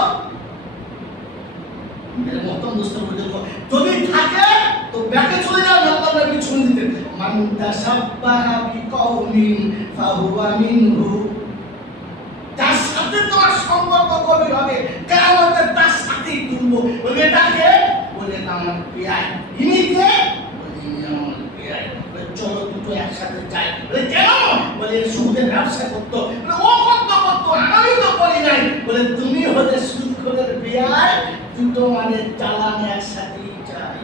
মতন দোস্ত বুঝলো, যদি থাকে তো ব্যাকে চলে যাও, আল্লাহ নবী শুনে দিতেন, মান তাশাব্বাহা বিকাউমিন ফাহুয়া মিনহু। তার সাথে তোমার সম্পর্ক গভীর হবে, কিয়ামতে তার সাথেই তুলবো। বলে এটাকে বলে আমার পিয়াই, ইনি কে? বলে ইনি আমার পিয়াই। বলে চলো দুটো একসাথে যাই। বলে কেন? বলে সুদের ব্যবসা করতো। বলে ও করতো, আমি তো করি নাই। বলে তুমি হলে সুদখোরের পিয়াই, দুটো মানে চালান একসাথেই চাই।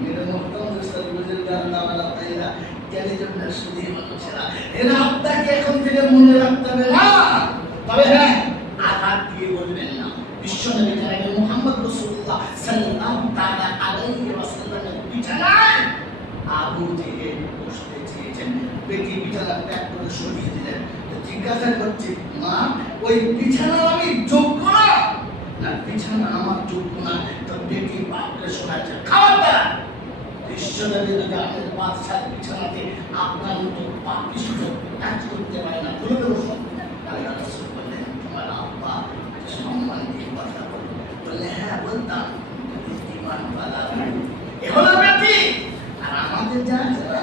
মেরে মোহতারাম দোস্ত বুজুর্গ আল্লাহ ওয়ালা তাইরা জ্ঞানী জন্য সুদী মানুষেরা, এরা আপনাকে এখন থেকে মনে রাখতে হবে না। তবে হ্যাঁ, আঘাত দিয়ে বলবেন না। বিশ্বনবী জনাবে মুহাম্মদ রাসূলুল্লাহ সাল্লাল্লাহু তাআলা আলাইহি ওয়াসাল্লামের বিছানায় আবু জেহেল বসতে চেয়েছেন, পেটি বিছানা প্যাক করে সরিয়ে দিলেন। জিজ্ঞাসা করছে, মা ওই বিছানা আমি যোগ্য না? না, বিছানা আমার যোগ্য না। তো বেটি বাপকে শোনাচ্ছে, খাবার বিশ্বনবী আমাদের বাদশার বিছানাতে আপনার মতো পাপি সুযোগ কাজ করতে পারে না, বলে দেবো সব। আল্লাহ রাসূল বললেন, তোমার আব্বা সম্মান দিয়ে কথা বলো। বললে হ্যাঁ বলতাম, ইমান বালা এ হলো বেটি। আর আমাদের যা আছে না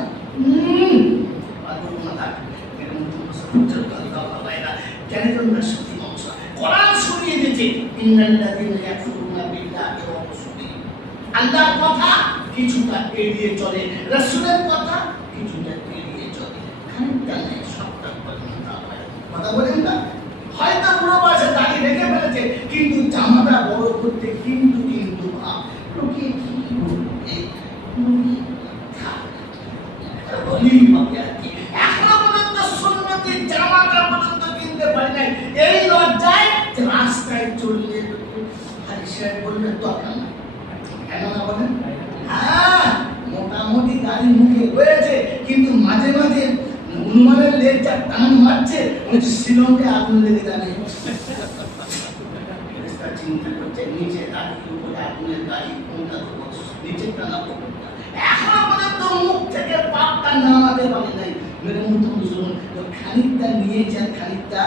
আল্লাহর কথা কিছুটা এড়িয়ে চলে, রাসূলের কথা কিছুটা এড়িয়ে চলে, খানিকটা নেই সবটা কথা বলেন না। হয়তো পুরো বয়সে দাড়ি রেখে ফেলেছে, কিন্তু জামাটা বড় করতে কিন্তু ভাব লোকে কি বলবে, এখনো পর্যন্ত সুন্নতি জামাটা পর্যন্ত কিনতে পারি নাই। এই লজ্জায় রাস্তায় চললে হাদিসের বলবেন দরকার নাই। কেন না বলেন? হ্যাঁ, মোটামুটি দাড়ি মুখে হয়েছে, কিন্তু মাঝে মাঝে হনুমানের লেজটা টান মারছে, শ্রীলঙ্কায় আগুন লেগে যাবে। চিন্তা করছে নিচে দাড়ি উপরে আগুনের গাড়ি, কোনটা দেবো, নিচে টানা কোনটা। এখনো পর্যন্ত মুখ থেকে পাপটা নামাতে পারে নাই। মেরে মতো বুঝুন, খানিকটা নিয়েছে আর খানিকটা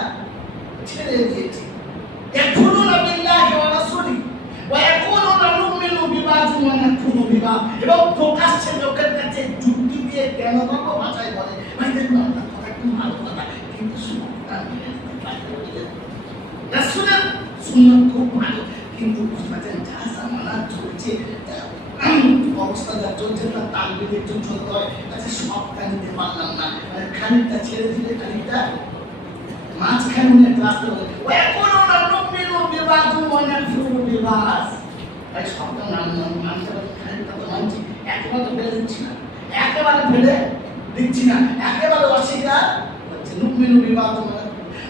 ছেড়ে দিয়েছে। ইয়াকুলুনা বিল্লাহি ওয়া রাসূলিহি ওয়া ইয়াকুলুনা নু'মিনু বিবা'দিন ওয়া নাকফুরু বিবা'দ। এবং প্রকাশ্যে লোকের কাছে যুক্তি দিয়ে কেন বাবা ভাষায় বলে, ভাই দেখুন আপনার কথা একটু ভালো কথা, কিন্তু সুন্নাতটা মেনে নিতে পারলে রাসূলের সুন্নাত খুব ভালো, কিন্তু বুঝতেন যা জামানা চলছে, অবস্থা যা চলছে তার তাল মিলিয়ে চলতে হয়, সবটা নিতে পারলাম না। খানিকটা ছেড়ে দিলে খানিকটা মাঝখানে উনি একটা রাস্তা বলে এখনো না নকমিনু বিবাদু ওয়ানা ফুরু বিবাস এই শব্দ নাম মানতে খানিকটা তো মানছি একেবারে তো ফেলে দিচ্ছি না একেবারে ফেলে দিচ্ছি না একেবারে অস্বীকার হচ্ছে নকমিনু বিবাদু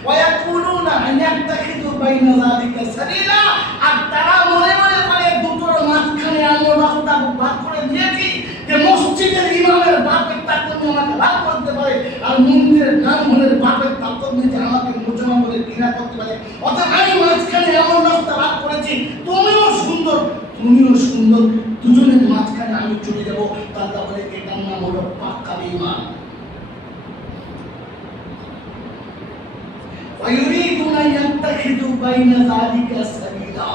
ওয়ায়াকুলুনা আইয়াত্তাখিযু বাইনা যালিকা সাবিলা আর তারা মনে মনে করে দুটোর মাঝখানে এমন রাস্তা ভাগ করে দিয়েছি যে মসজিদের ইমামের বাপের তাকবীর আমাকে ভাগ করতে পারে আর মন্দিরের ব্রাহ্মণের বাপের তাকবীর যে আমাকে মুসলমান বলে ঘৃণা করতে পারে অতএব আমি মাঝখানে এমন রাস্তা ভাগ করেছি তুমিও সুন্দর দুজনের মাঝখানে আমি চলে যাব আল্লাহ বলে এটার নাম হলো পাক্কা ঈমান ويريدون أن يتخذوا بين ذلك سبيلا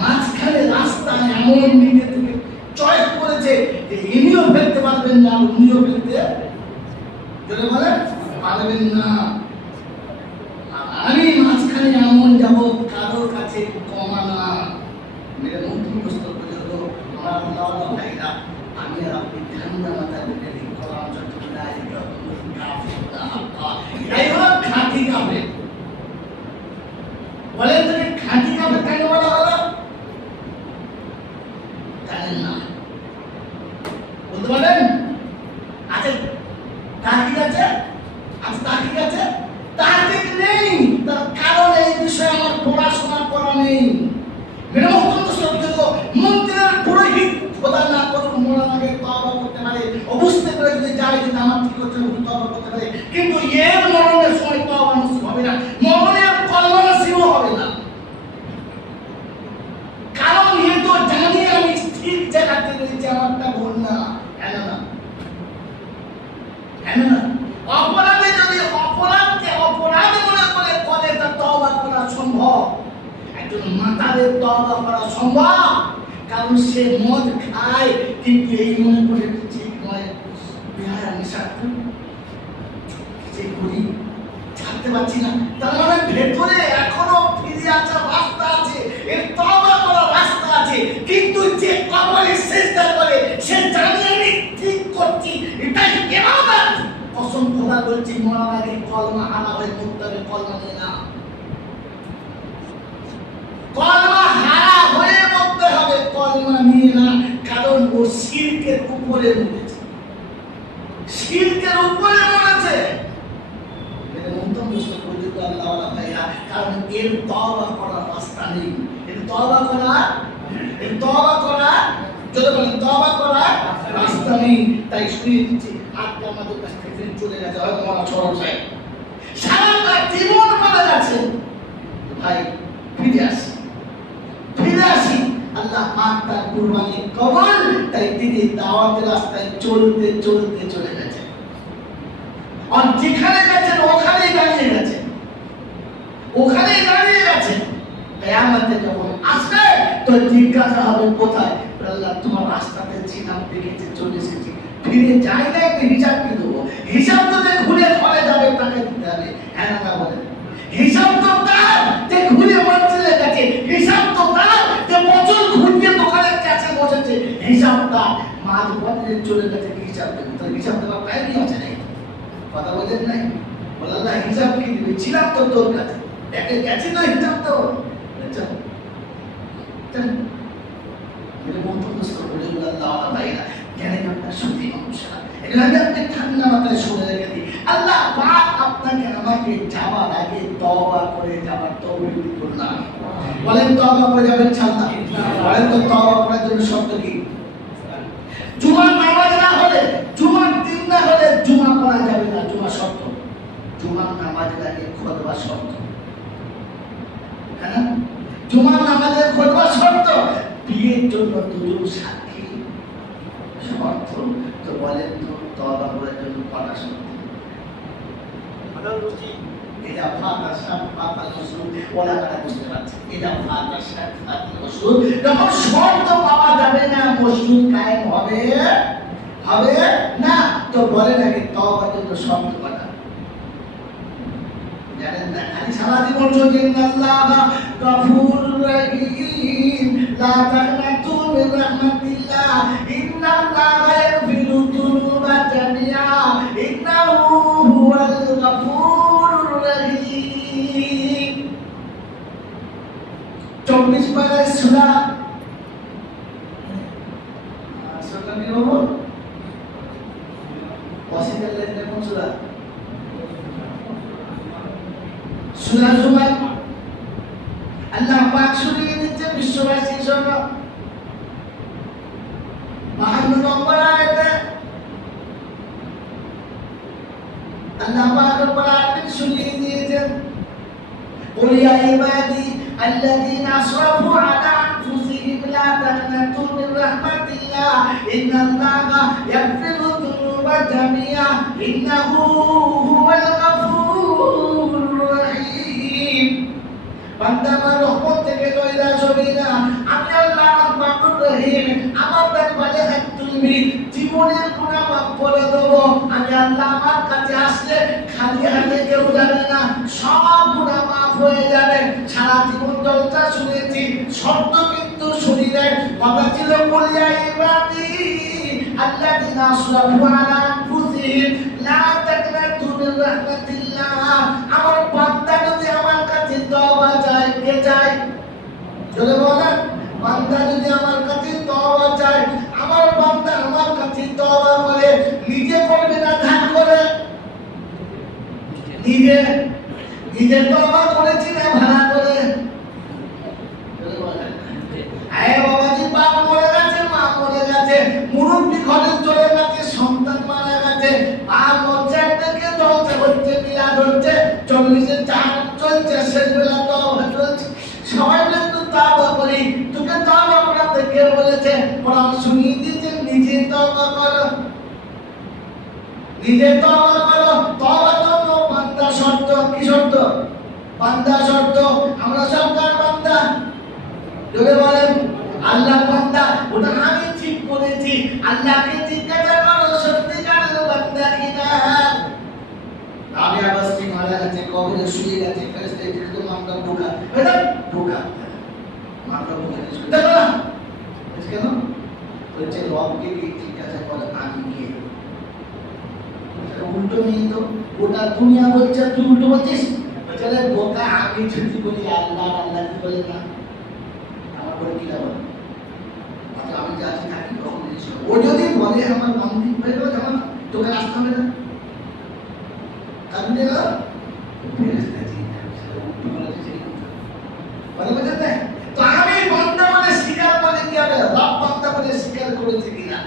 মাঝখানে রাস্তা এমন নিজে থেকে চয়েস করেছে যে ইনিও ফেলতে পারবেন না উনিও ফেলতে জোরে বলেন পারবেন না আমি মাঝখানে এমন যাব কারোর কাছে কমা না মেরে মুখস্থ করে হলো আমার আল্লাহ ভাইরা আমি আর আপনি ঠান্ডা মাথায় বলে দিই কোরআন চট্টগ্রাম এই হলো খাঁটি কাফের বলেন তুমি খাঁটি কাফের কেন বলা হলো জানেন না বলতে পারেন আছে তাকিদ আছে তাকিদ আছে তাকিদ নেই তার কারণ এই বিষয়ে আমার পড়াশোনা করা নেই মেরে অত্যন্ত শ্রদ্ধেয় মন্দিরের পুরোহিত খোদা না করুক মরার আগে তওবা করতে পারে অবস্থা করে যদি যায় যে আমার ঠিক হচ্ছে তওবা করতে পারে কিন্তু এর মরণের সময় তওবা নসিব হবে না মরণের কলমা নসিব হবে না কারণ এ তো জানি আমি ঠিক জায়গাতে রয়েছি আমারটা ভুল না কেন না অপরাধে যদি অপরাধকে অপরাধ মনে করে করে তা তওবা করা সম্ভব একজন মাতালের তওবা করা সম্ভব কারণ সে মদ খায় কিন্তু এই মনে করে ঠিক নয় বিহার নেশা যে করি ছাড়তে পারছি না তার মানে ভেতরে এখনো ফিরে আসার রাস্তা আছে এর তওবা করার রাস্তা আছে কিন্তু যে কবরে সিজদা করে সে জানে আমি ঠিক করছি এটাই ইবাদত কসম খোদা বলছি মরার আগে কলমা হারা হয়ে মরতে হবে কলমা নিয়ে না কলমা হারা হয়ে মরতে হবে কলমা নিয়ে না কারণ ও শিরকের উপরে মরেছে শিরকের উপরে মরেছে এটা মন্তব্য করে দিতে আল্লাহ ভাইয়া কারণ এর তওবা করার রাস্তা নেই এর তওবা করা যদি বলেন তওবা করা রাস্তা নেই তাই শুনিয়ে দিচ্ছি আজকে আমাদের কাছ থেকে চলে গেছে হয়তো আমার ছোট সাহেব সারাটা জীবন মারা গেছে ভাই ফিরে আসি আল্লাহ পাক তার কুরবানি কবুল তাই তিনি দাওয়াতের রাস্তায় চলতে চলে গেছে আর যেখানে গেছেন ওখানেই দাঁড়িয়ে গেছেন কিয়ামতে যখন আসবে তো জিজ্ঞাসা হবে কোথায় আল্লাহ তোমার রাস্তাতে ছিলাম দেখেছি চলে এসেছি ফিরে যাই না একটা হিসাব কি দেবো হিসাব তো যে ঘুরে ঘরে যাবে তাকে দিতে হবে হ্যাঁ না বলেন হিসাব তো তার যে ঘুরে মঞ্জিলে গেছে হিসাব তো তার যে বছর ঘুরিয়ে দোকানের কাছে বসেছে হিসাব তার মাঝ পথে চলে গেছে হিসাব দেবে তার হিসাব দেওয়ার টাইমই আছে নাই কথা বলেন নাই বললাম না হিসাব কি দিবে ছিলাম তো তোর কাছে দেখে গেছি তো হিসাব তো মেরে মন্তব্য করে আল্লাহ ভাইরা জ্ঞানে আপনার সত্যি মানুষরা এগুলো আমি আপনি ঠান্ডা মাথায় শুনে রেখে দিই আল্লাহ পাক আপনাকে আমাকে যাওয়ার আগে তওবা করে যাওয়ার তৌফিক দিন না বলেন তওবা করে যাবেন ইনশাআল্লাহ বলেন তো তওবা করার জন্য শর্ত কি জুমার নামাজ না হলে জুমার দিন না হলে জুমা পড়া যাবে না জুমা শর্ত জুমার নামাজের আগে খুতবা শর্ত হ্যাঁ জুমার নামাজের খুতবা শর্ত বিয়ের জন্য দুজন সাক্ষী শর্ত তো বলেন তো তওবা করার জন্য করা শর্ত এটা ফাতা সাত ফাতা রসুল ওলা কারা বুঝতে পারছে এটা ফাতা সাত ফাতা রসুল যখন শর্ত পাওয়া যাবে না মসজিদ কায়েম হবে না তো বলে নাকি তওবার জন্য শর্ত করা জানেন না খালি সারা জীবন চলছে আল্লাহ গফুর রহিম লা তাকনাতু মিন রাহমাতিল্লাহ ইন্নাল্লাহা ইয়াগফিরু যুনুবা জামিআ পাড়ায় সুরা সুরা কি হবো অসিকাল লেখলে কোন সুরা সুরা জুমার আল্লাহ পাক শুনিয়ে দিচ্ছে বিশ্ববাসীর জন্য 52 নম্বর আয়াতে আল্লাহ পাক রব্বুল আলামিন শুনিয়ে দিয়েছেন قل يا عبادي الذين اسرفوا على انفسهم لا تقنطوا من رحمة الله ان الله يغفر الذنوب جميعا انه هو الغفور الرحيم বান্দা আমার রহমত থেকে নৈরাশ হবি না আমি আল্লাহ রহমানুর রহিম আমার দরবারে হাত তুলবি জীবনের গুনাহ মাফ করে দেব আমি আল্লাহ আমার কাছে আসলে খালি হাতে কেউ যাবে না সব গুনাহ মাফ হয়ে যাবে সারা জীবন চর্চা শুনেছি শব্দ কিন্তু শুনি নাই কথা ছিল বলিয়া ইবাদি আল্লাযিনা আসরাফু আলা আনফুসিহিম লা তাকনাতু মিন রাহমাতিল্লাহ আমার বান্দা যদি আমার কাছে তওবা চায় কে চায় চলে বলেন বান্দা যদি আমার কাছে তওবা চায় আমার বান্দা আমার কাছে তওবা করে নিজে করবে না ধান করে নিজে তওবা করেছি না ভাড়া করে চলে বলেন আয় বাবাজি বাপ মরে গেছে মা মরে গেছে মুরব্বি ঘরে চলে গেছে সন্তান মারা গেছে আর মজ্জার থেকে দলতে হচ্ছে মিলাদ হচ্ছে 40-এর চাঁদ চলছে শেষ বেলা তওবা চলছে সবাই কিন্তু তওবা করি তোকে তওবা করতে কে বলেছে কোরআন শুনিয়ে দিয়েছে নিজে তওবা করো নিজে তওবা করো তওবা তো বান্দা শর্ত কি শর্ত বান্দা শর্ত আমরা সরকার বান্দা যদি বলেন আল্লাহ বান্দা ওটা আমি ঠিক করেছি আল্লাহকে জিজ্ঞাসা করো সত্যিকারের বান্দা কিনা আমি আবাসটি মারা গেছে কবরে শুয়ে গেছে ফেরেশতা কিন্তু মামলা ঢোকা এটা ঢোকা মামলা ঢোকা দেখো না কেন বলছে রবকে কি জিজ্ঞাসা করে আমি কে উল্টো নেই তো ওটা দুনিয়া বলছে তুই উল্টো বলছিস চলে বোকা আমি যদি বলি আল্লাহ আল্লাহ কি বলে না আমার বলে কি লাভ আচ্ছা আমি যা আছি থাকি কখন ও যদি বলে আমার মন্দির হয়ে গেল যেমন তোকে রাস্তা হবে না কারণ দেখ ফেরেশতা বলে বুঝতে তো আমি বান্দা বলে স্বীকার করে কি হবে রব বান্দা বলে স্বীকার করেছে কিনা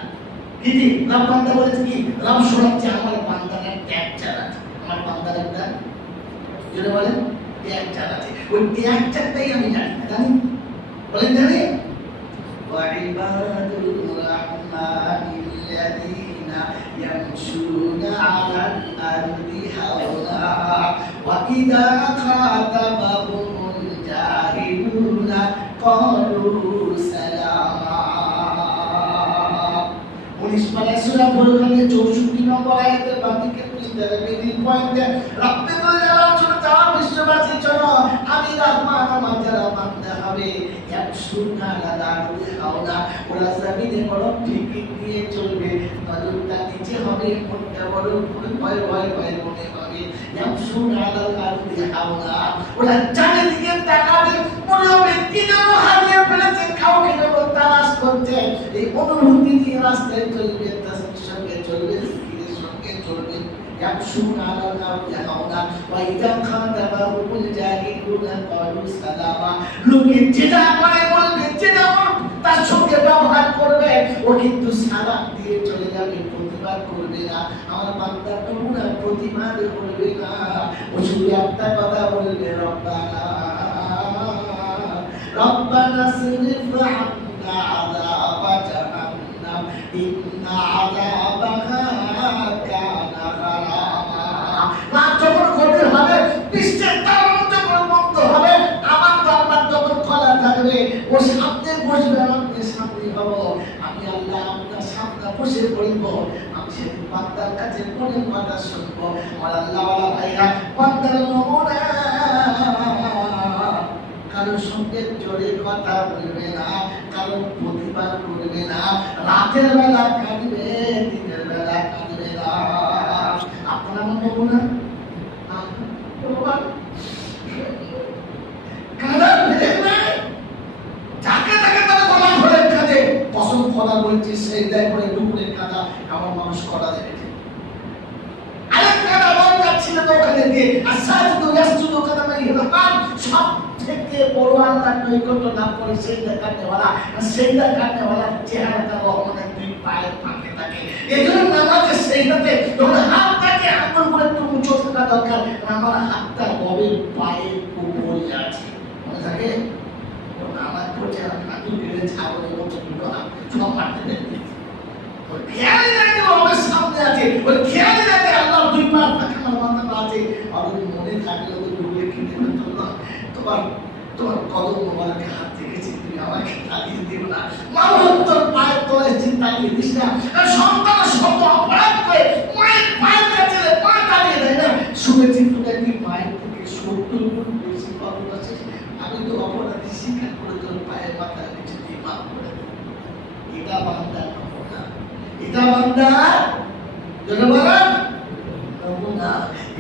কি রব বান্দা বলেছে কি রব শোনাচ্ছে আমার বান্দার ত্যাগ চালাচ্ছে আমার বান্দার একটা যেটা বলেন ত্যাগ চালাচ্ছে ওই ত্যাগ চালাতেই আমি জানি বলেন জানি وعباد الرحمن الذين يمشون على الأرض هونا وإذا خاطبهم الجاهلون قالوا سلاما 19 পারা সূরা ফুরকানের 64 নম্বর আয়াতের বাদিকে পৃষ্ঠার মিডিল পয়েন্টে রব্বে বলেন ছোট চাও বিশ্ববাসী চলো আমি রহমান আমার যারা বান্দা হবে একশুনা লাদারুল হাওলা ওরা জমিনে বড় ঠিকই দিয়ে চলবে নজরটা নিচে হবে মনটা বড় ভয় ভয় ভয় মনে হবে একশুনা লাদারুল হাওলা ওরা চারিদিকে তাকাবে মনে হবে কি যেন হারিয়ে ফেলেছে কাউকে যেন তালাশ করছে এই অনুভূতি নিয়ে রাস্তায় চলবে তাসবির সঙ্গে চলবে জিকিরের সঙ্গে চলবে يمشون على الأرض هونا وإذا خاطبهم الجاهلون قالوا سلاما লোকে যেটা করে বলবে যেটা তার সঙ্গে ব্যবহার করবে ও কিন্তু সালাম দিয়ে চলে যাবে প্রতিবাদ করবে না আমার বান্দা তোমরা প্রতিবাদ করবে না ও শুধু একটা কথা বলবে রব্বানা রব্বানা সিরিফ আন্না আযাবা জাহান্নাম ইন্না আযাবাহা কানা গারামা না যখন ঘটে হবে পৃষ্ঠের তারণ যখন বন্ধ হবে আমার দরবার যখন খোলা থাকবে ও সামনে বসবে আমাদের সামনে হব আমি আল্লাহ আপনার সামনে বসে পড়ব আমি সেদিন বান্দার কাছে কোন কথা শুনবো আমার আল্লাহ ওয়ালা ভাইরা বান্দার নমুনা কারোর সঙ্গে জোরে কথা বলবে না কারোর প্রতিবাদ করবে না রাতের বেলা কাঁদবে দিনের বেলা কাঁদবে না আপনারা মনে করবো না কাঁদার ভেদ নাই কাদামে দিয়ে আসাজুদু ইয়াসজুদু কাদামে রহমান সব থেকে বড় আল্লাহর নৈকট্য লাভ করে সেজদা করনেওয়ালা সেজদা করনেওয়ালার চেহারাটা রহমানের দুই পায়ের ফাঁকে থাকে। এজন্য নামাজের সেজদাতে যখন হাতটাকে আঙ্গুল করে একটু উঁচু থাকা দরকার, আমার হাতটা রবের পায়ের উপরে আছে, মনে থাকে? আমার পড়ছে হাঁটু গেলে ছাগলের মতো দুটো হাত সব মারতে দেয়, ওই খেয়াল রাখতে রবের সামনে আছে, ওই খেয়াল রাখতে আল্লাহ দুই পা ফাঁকা মাথা আছে। আর ওই মনে থাকলে ওই ডুবে কিনে তোমার কদম মোবারকে হাত রেখেছি, তুমি আমাকে তাড়িয়ে দিও না। মানুষ তোর পায়ের তলায় তাড়িয়ে দিস না। সন্তান শত অপরাধ করে মায়ের পায়ের কাছে পা তাড়িয়ে দেয় না। শুনেছি তুই মায়ের থেকে 70 গুণ বেশি ভালোবাসিস। আমি তো অপরাধী স্বীকার করে তোর পায়ের মাথা রেখেছি, তুই মাফ করে দে। এটা বান্দার নমুনা, এটা বান্দার নমুনা।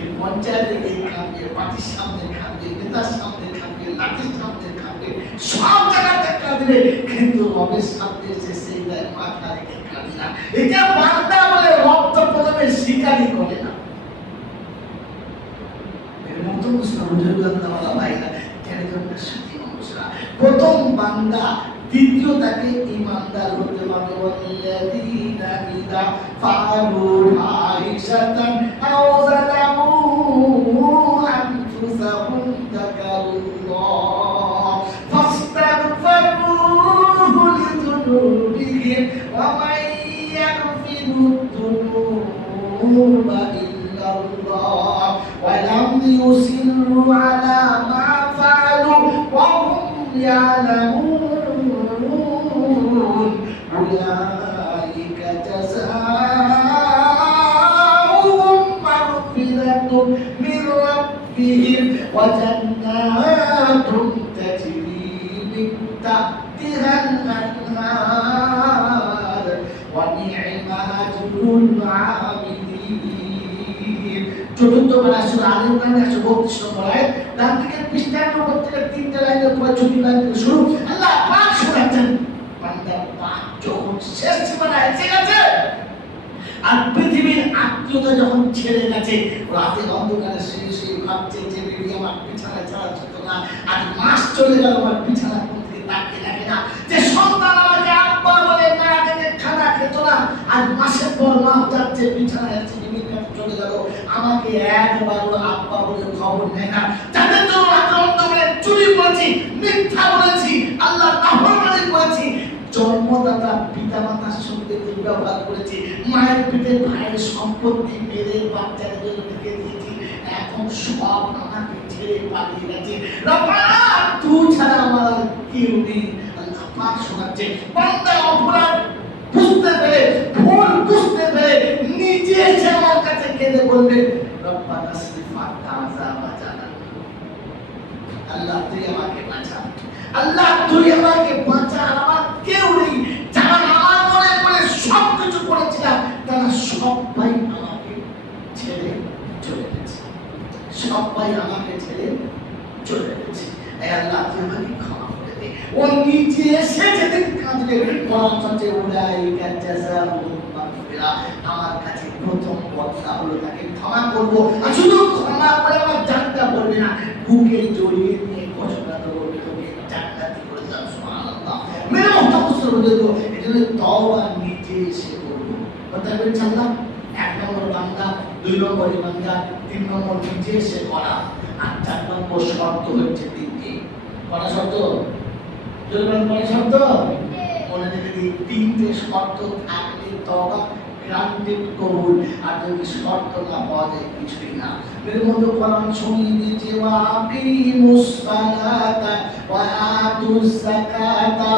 এই পঞ্চায়েতে এই খাবে, পার্টির সামনে খাবে, নেতার সামনে খাবে, লাঠির সামনে খাবে, সব জায়গাতে কাঁদবে, কিন্তু রবের সামনে এসে সেই মাথা রেখে কাঁদে না। এটা বান্দা বলে রব তো প্রথমে স্বীকারই করে না। এর মতো মুসলমানরা ভাইরা কেন সাথী মানুষরা প্রথম বান্দা, দ্বিতীয় তাকে ইমানদার হতে হবে। ওয়াল্লাযীনা ইযা ফাআলু ফাহিশাতান আও যালামু আনফুসাহুম যাকারুল্লাহ ফাস্তাগফিরু লিযুনুবিহিম ওয়া মান ইয়াগফিরু যুনুবা ইল্লাল্লাহ ওয়া লাম ইউসিরু আলা মা ফাআলু ওয়া হুম ইয়ালামুন أولئك جزاؤهم مغفرة من ربهم وجنات تجري من تحتها الأنهار ونعم أجر العاملين। চতুর্থ পারা সূরা আল ইমরান 132 নম্বর আয়াত, ডান দিকের পৃষ্ঠার উপর থেকে 3টা লাইনের পর 4 লাইন থেকে শুরু। আল্লাহ পাক শোনাচ্ছেন বান্দার পাক যখন শেষ সীমানায় এসে গেছে আর পৃথিবীর আত্মীয়তা যখন ছেড়ে গেছে, রাতে অন্ধকারে শুয়ে ভাবছে যে বিবি আমার বিছানায় ছাড়া ছিল না, আজ মাস চলে গেল আমার বিছানা কোন দিকে তাকিয়ে দেখে না, যে সন্তান আমাকে আব্বা বলে না ডেকে খানা খেত না, আজ মাসের পর মাস যাচ্ছে বিছানায় আছে বিবির কাছে চলে গেল, আমাকে একবারও আব্বা বলে খবর নেয় না, যাদের জন্য রাতে অন্ধকারে চুরি করেছি, মিথ্যা বলেছি, আল্লাহ নাফরমানি করেছি, জন্মদাতা পিতা মাতার সঙ্গে দুর্ব্যবহার করেছি, মায়ের পেটে ভাইয়ের সম্পত্তি মেরে বাচ্চাদের জন্য রেখে দিয়েছি, এখন সব আমাকে ছেড়ে পালিয়ে গেছে। রব্বানা তুই ছাড়া আমার কেউ নেই। আল্লাহ পাক শোনাচ্ছে বান্দা অপরাধ বুঝতে পেরে, ভুল বুঝতে পেরে নিজে এসে আমার কাছে কেঁদে বলবে রব্বানা সিফাতা আযাবা জাহান্নাম, আল্লাহ তুই আমাকে বাঁচা, আল্লাহ তুই আমাকে বাঁচা, আমার কেউ নেই। যারা আমার মনে করে সব কিছু করেছিলাম তারা সবাই আমাকে ছেড়ে চলে গেছে, সবাই আমাকে ছেড়ে চলে গেছে। আল্লাহ তুই আমাকে ক্ষমা করে দে। ও নিচে এসে যেদিন কাঁদবে মনে উলাইকা জাযাউহুম মাগফিরা, আমার কাছে প্রথম বদলা হলো তাকে ক্ষমা করবো, আর শুধু ক্ষমা করে আমার জানটা বলবে না, বুকে জড়িয়ে নিয়ে ঘোষণা দেবো তোকে জান্নাতি করে দাও। সুবহানাল্লাহ। মেরে মুহতারাম দেবো, এজন্য তওবা নিচে এসে করবো। কথা বলছেন না, 1 নম্বর বান্দা, 2 নম্বর ইমানদার, 3 নম্বর নিচে এসে করা, আর 4 নম্বর শর্ত হচ্ছে 3টি। করা শর্ত জলবান করা শর্ত মনে রেখে দিই, 3টে শর্ত থাকলে তওবা গ্রান্টেড কবুল, আর যদি শর্ত না পাওয়া যায় কিছুই না। এর মধ্যে কোরআন শুনিয়ে দিয়েছে ওয়া আকিমুস সালাতা ওয়া আতুজ যাকাতা,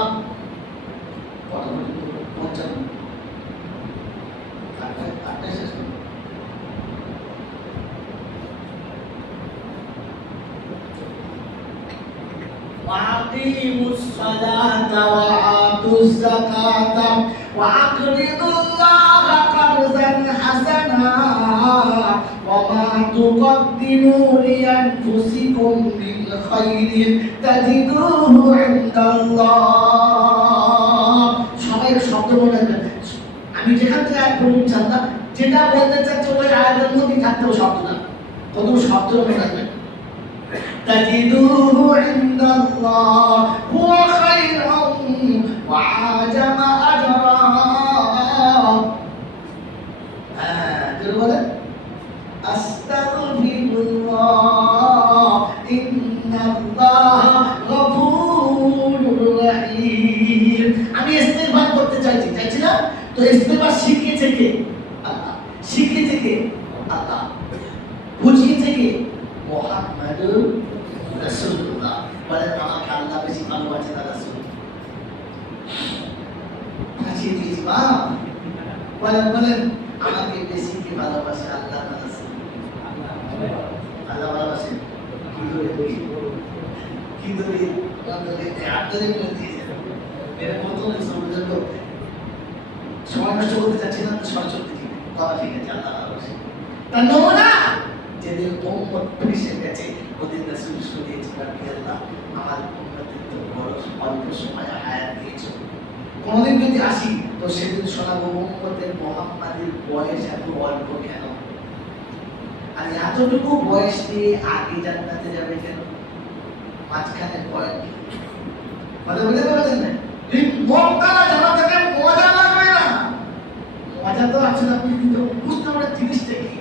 وأقيموا الصلاة وآتوا الزكاة وأقرضوا الله قرضا حسنا وما تقدموا لأنفسكم من خير تجدوه عند الله। সবাই শব্দ মনে রাখবেন, আমি যেখান থেকে আয়াত পড়ি ইনশাআল্লাহ যেটা বলতে চাচ্ছি ওই আয়াতের মধ্যেই থাকতে হবে শব্দটা। কত শব্দ মনে রাখবেন তাজিদুহু ইনদাল্লাহ হুয়া খায়রান ওয়া আজামা আজরা যেটা বলে আস্তাগফিরুল্লাহ ইন্নাল্লাহ গফুরুর রহিম। আমি ইস্তেগফার করতে চাইছি না, তো ইস্তেগফার শিখিয়েছে কে? আল্লাহ। শিখিয়েছে কে? আল্লাহ। বুঝিয়েছে কে? মুহাম্মাদুর রাসূলুল্লাহ। বলেন আমাকে আল্লাহ বেশি ভালোবাসে না রাসূল? বুঝিয়ে দিয়েছি মা। বলেন আমাকে বেশি কে ভালোবাসে, আল্লাহ না রাসূল? আল্লাহ ভালোবাসে। কি ধরে আপনাদের করে দিয়েছে এটা কত সমুদ্র সময় নষ্ট করতে চাচ্ছি না, তো সরাসরি কথা ঠিক আছে, আল্লাহ ভালোবাসে। তার নমুনা যেদিন উম্মত ফিরে গেছে ওদিন রাসূল শুনিয়েছেন আল্লাহ আমার উম্মতের তো বড় অল্প সময় হায়াত দিয়েছে, কোনদিন যদি আসি তো সেদিন শোনাবো উম্মতের মুহাম্মাদের বয়স এত অল্প কেন, আর এতটুকু বয়স নিয়ে আগে জান্নাতে যাবে কেন, মাঝখানে পয়েন্ট কথা বুঝতে পারছেন না? মক্কালা জান্নাতে মজা লাগবে না, মজা তো আছে না, আপনি কিন্তু বুঝতে পারেন জিনিসটা কি।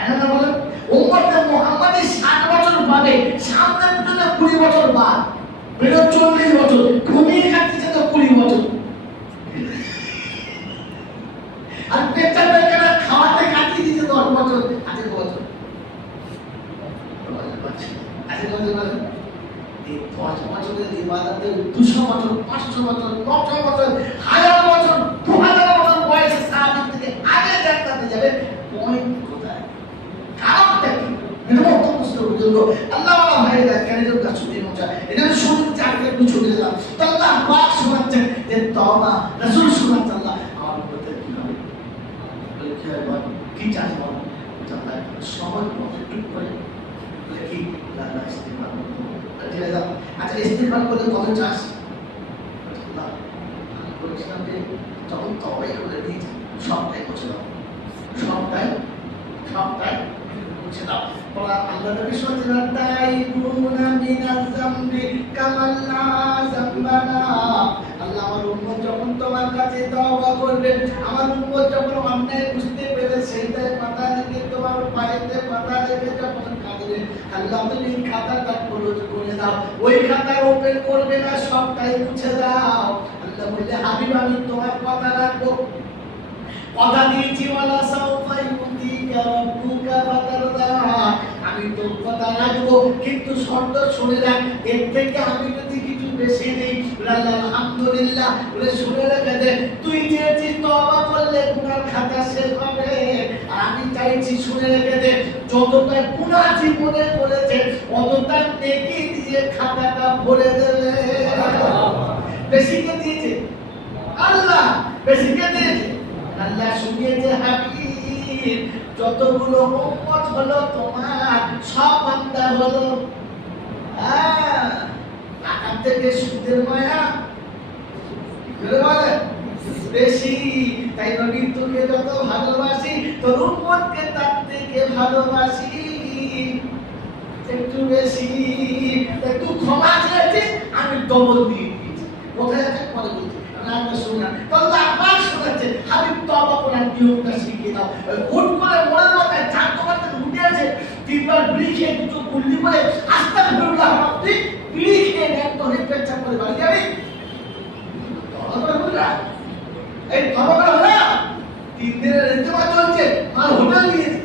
এখন বলেন উম্মতে মুহাম্মাদি 60 বছর পাবে, সামনের জন্য 20 বছর বাদ, বেরো 40 বছর, ঘুমিয়ে কাটছে তো 20 বছর, আর পেঁচা পেঁচা খাওয়াতে কাটিয়ে দিচ্ছে 10 বছর, 8 বছর। এই 10 বছরের ইবাদতে 200 বছর, 500 বছর, 900 বছর, 1000 বছর, 2000 বছর বয়সে সাহাবী থেকে আগে জান্নাতে যাবে, পয়েন্ট কোথায়? কারণটা কি? নির্মত মুসলিম বুজুর্গ আল্লাহ ওয়ালা ভাইরা কেন যে কাজ শুনে মজা এটা শুনতে চাইতে একটু ছুটে গেলাম, তো আল্লাহ পাক শোনাচ্ছেন যে তওবা রাসূল শোনাচ্ছেন আল্লাহ আমার উপরে কি হবে, বলে কি হয় বল কি চাস বল, আল্লাহ সহজ পথে টুক করে বলে কি আল্লাহ ইস্তেগফার করতে ঠিক আছে। আচ্ছা ইস্তেগফার করতে কত চাস? আল্লাহ আমি বলেছিলাম যে যখন তওবাই করে দিয়েছি সবটাই মুছে দাও, সবটাই মুছে দাও। বলা আল্লাহ নবী সাল্লাল্লাহু তাইবুনা মিনাজ যামবি কামাল্লা যামবানা। আল্লাহ আমার উম্মত যখন তোমার কাছে তওবা করবে, আমার উম্মত যখন অন্যায় বুঝতে পেরে সেইটাই মাথা রেখে তোমার পায়েতে মাথা রেখে যখন কাঁদবে, আল্লাহ তুমি খাতাটা ক্লোজ করে দাও, ওই খাতা ওপেন করবে না, সবটাই মুছে দাও। আল্লাহ বললে হাবিব আমি তোমার কথা রাখবো, কথা দিয়েছি ওয়ালা সাউফা ইউতিকা রাব্বুকা ফাতারদা, আমি তোর কথা রাখবো, কিন্তু শর্ত শুনে রাখ, এর থেকে আমি যদি কিছু বেশি নেই আলহামদুলিল্লাহ বলে শুনে রেখে দে, তুই চেয়েছিস তওবা করলে গুনার খাতা শেষ হবে, আর আমি চাইছি শুনে রেখে দে যতটা গুনাহ জীবনে করেছে অতটা নেকি দিয়ে খাতাটা ভরে দেবে। বেশি কে দিয়েছে? আল্লাহ। বেশি কে দিয়েছে? আল্লাহ শুনিয়েছে হাবিব যতগুলো উম্মত হলো তোমার সব বান্দা হলো টাকা থেকে সুদের মায়া বলে বেশি, তাই নবী তোকে যত ভালোবাসি তোর উম্মতকে তার থেকে ভালোবাসি একটু বেশি, একটু ক্ষমা চেয়েছিস আমি ডবল দিয়ে দিয়েছি। কোথায় আছে পরে বলছি আমরা শুনলাম, আল্লাহ আবার শোনাচ্ছে হাবিব তওবা করার নিয়মটা শিখিয়ে দাও। হুট করে মনের মাথায় চার তোমার থেকে উঠে আছে, তিনবার বিড়ি খেয়ে দুটো গুল্লি করে আস্তাগফিরুল্লাহ রাব্বি বিড়ি খেয়ে এক ধরে পেচ্ছা করে বাড়ি যাবি, তওবা করে বলরা এই তওবা করা হলো 3 দিনের ইজতেমা চলছে, আর হোটেল নিয়েছে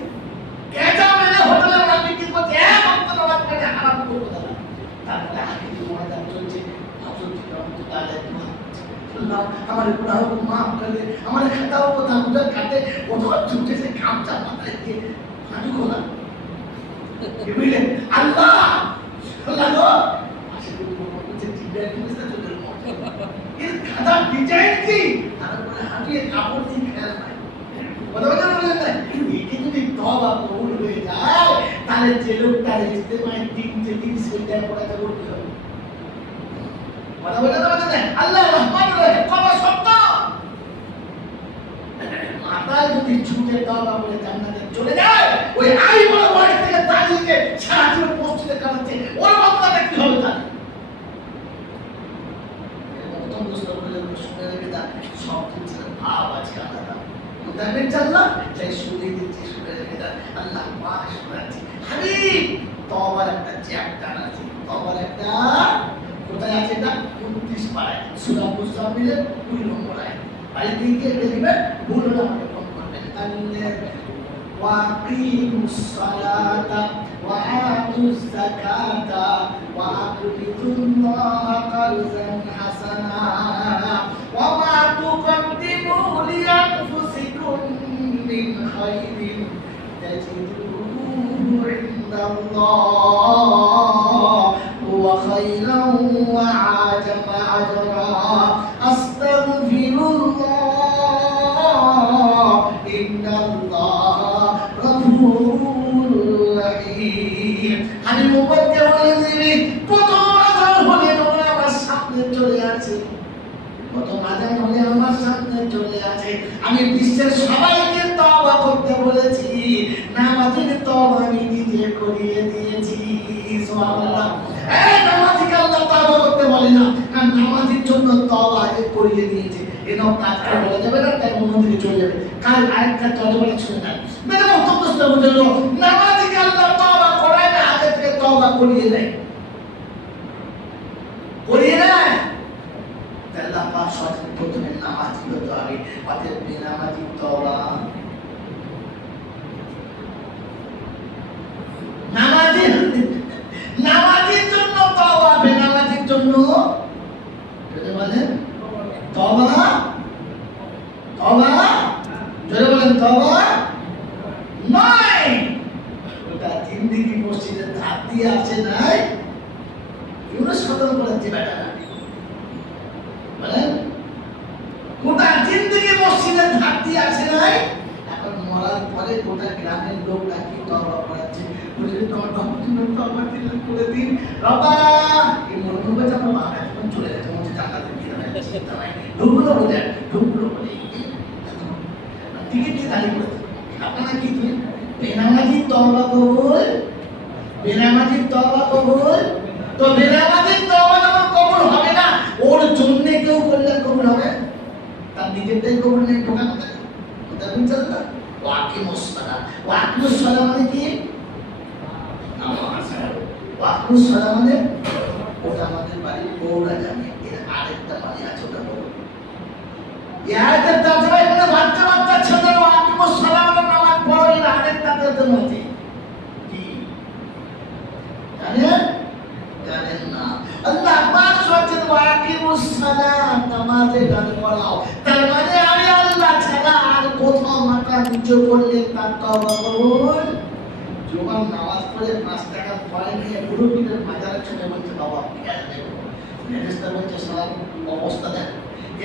কেজা মেরে হোটেলে রাখি কি করছে এক বক্ত নামাজ পড়ে আরাম করতে দাও, তারপরে হাদিস ময়দান চলছে আফসোস কি তাহলে আমার গুনাহ মাফ করে দে, আমার খাতাও কথা উদার কাটে ওটা ছুটে সে কামটা মাথায় দিয়ে হাঁটু খোলা বুঝলে আল্লাহ আল্লাহ গো আসলে বলছে জিব্রাইল ফেরেশতা চলে এলো, এর খাতা ডিজাইন কি আর বলে হাঁটিয়ে কাপড় দিয়ে খেয়াল নাই কথা বলেন না, এটি যদি তওবা কবুল হয়ে যায় তাহলে যে লোকটা ইস্তেমায় 3 দিন সেটা পড়াতে করতে হবে। কথা বলেন না আল্লাহ রহমান রহিম কত সত্য, মাথায় যদি ছুটে তওবা করে জান্নাতে চলে যায় ওই আই বড় বয়স থেকে হারিয়ে সারা জীবন মসজিদে কাটাচ্ছে, ওর বদলাটা কি হবে তার? শুনে রেখে দেন, সব কিছু ভাব আছে আলাদা। দেখবেন জানলাম সেই শুনে দিচ্ছি, শুনে রেখে দেন, আল্লাহ পাক শোনাচ্ছি। হাবিব তওবার একটা চ্যাপ্টার আছে, তওবার একটা কোথায় আছে এটা 29 পারায় সূরা মুজাম্মিলের 2 নম্বর আয়াত। বাড়িতে গিয়ে দেখবেন, ভুল হলে আমাকে ফোন করবেন। ওয়াকিমুস সালাতা ওয়া আতুজ যাকাতা ওয়া আকিমুল্লাহা কারযান হাসানা ওয়া মা তুকদ্দিমু লিআনফুসিকুম মিন খাইরিন তাজিদুহু ইনদাল্লাহ ওয়া খাইরান ওয়া আ'জামা আজরা আস্তাগফিরুল্লাহ ইন্নাল্লাহা গফুরুর রহিম। আমি মুবারকে বলে দিবি, প্রথম আযান হলে তোমরা আমার সামনে চলে আসে, প্রথম আযান হলে আমার সামনে চলে আসে। আমি বিশ্বের সবাইকে তওবা করতে বলেছি, নামাজের তওবা আমি নিজে করিয়ে দিয়েছি। সুবহানাল্লাহ। এই নামাজিকে আল্লাহ তওবা করতে বলে না, কারণ নামাজের জন্য তওবা আগে করিয়ে দিয়েছে। এটাও কাজকে বলা যাবে না, তাই অন্যদিকে চলে যাবে। কাল আরেকটা তওবা শুনে নেন। মেরে মুক্তদস্তা বুঝল, নামাজিকে আল্লাহ তওবা করায় না, আগে থেকে তওবা করিয়ে দেয়, করিয়ে দেয়। আল্লাহ পাক সঠিক প্রথমে নামাজ হতে হবে, অতএব বেনামাজি তওবা, নামাজের জন্য তওবা, বেনামাজির জন্য জোরে বলেন তওবা, তওবা জোরে বলেন তওবা নয়। ওটা জিন্দেগি মসজিদের ধার দিয়ে আসে নাই, ইউনুস খতম করেছে বেটারা, বলেন গোটা জিন্দেগি মসজিদের ধার দিয়ে আসে নাই, এখন মরার পরে গোটা গ্রামের লোকরা কি তওবা করাচ্ছে, বলে তোমার তওবা করে দিন বাবা। এই মরহুমের জন্য মা এখন চলে গেছে, মনে টাকাতে দিয়ে দেয়, চিন্তা নাই, ঢুকলো বলে ঢুকলো বলে টিকিট দিয়ে দাঁড়িয়ে পড়েছে। আপনারা কি তুই বেনামাজি তওবা কবুল, বেনামাজি তওবা কবুল, তো বেনামাজি তওবা যখন কবুল হবে না, ওর জন্য কেউ করলে কবুল হবে, তার নিজেরটাই কবুল নেই, ঢোকা কথা কথা বুঝছেন না। ওয়াকিমুস সালাত, ওয়াকিমুস সালাত মানে কি? নামাজ। ওয়াকিমুস সালাত মানে ওটা আমাদের বাড়ির বউরা জানে, এর আরেকটা মানে আছে, ওটা বড় ইয়াদের তাছাড়া এখানে বাচ্চা বাচ্চা ছেলেরা ওয়াকিমুস সালাত নামাজ পড়ে, এর আরেকটা তাদের মধ্যে কি জানেন? জানেন না। আল্লাহ পাক বলেছেন ওয়াকিমুস সালাত, নামাজে দান করাও, তার মানে আমি আল্লাহ ছাড়া আর কোথাও মাথা নিচু করলে তার তওবা কবুল। জুমার নামাজ পড়ে 5 টাকা পয়সা নিয়ে মুরব্বিদের বাজারে চলে বলছে বাবা খেয়াল দেখো, ফেরেশতা বলছে সালাম অবস্থা দেখ,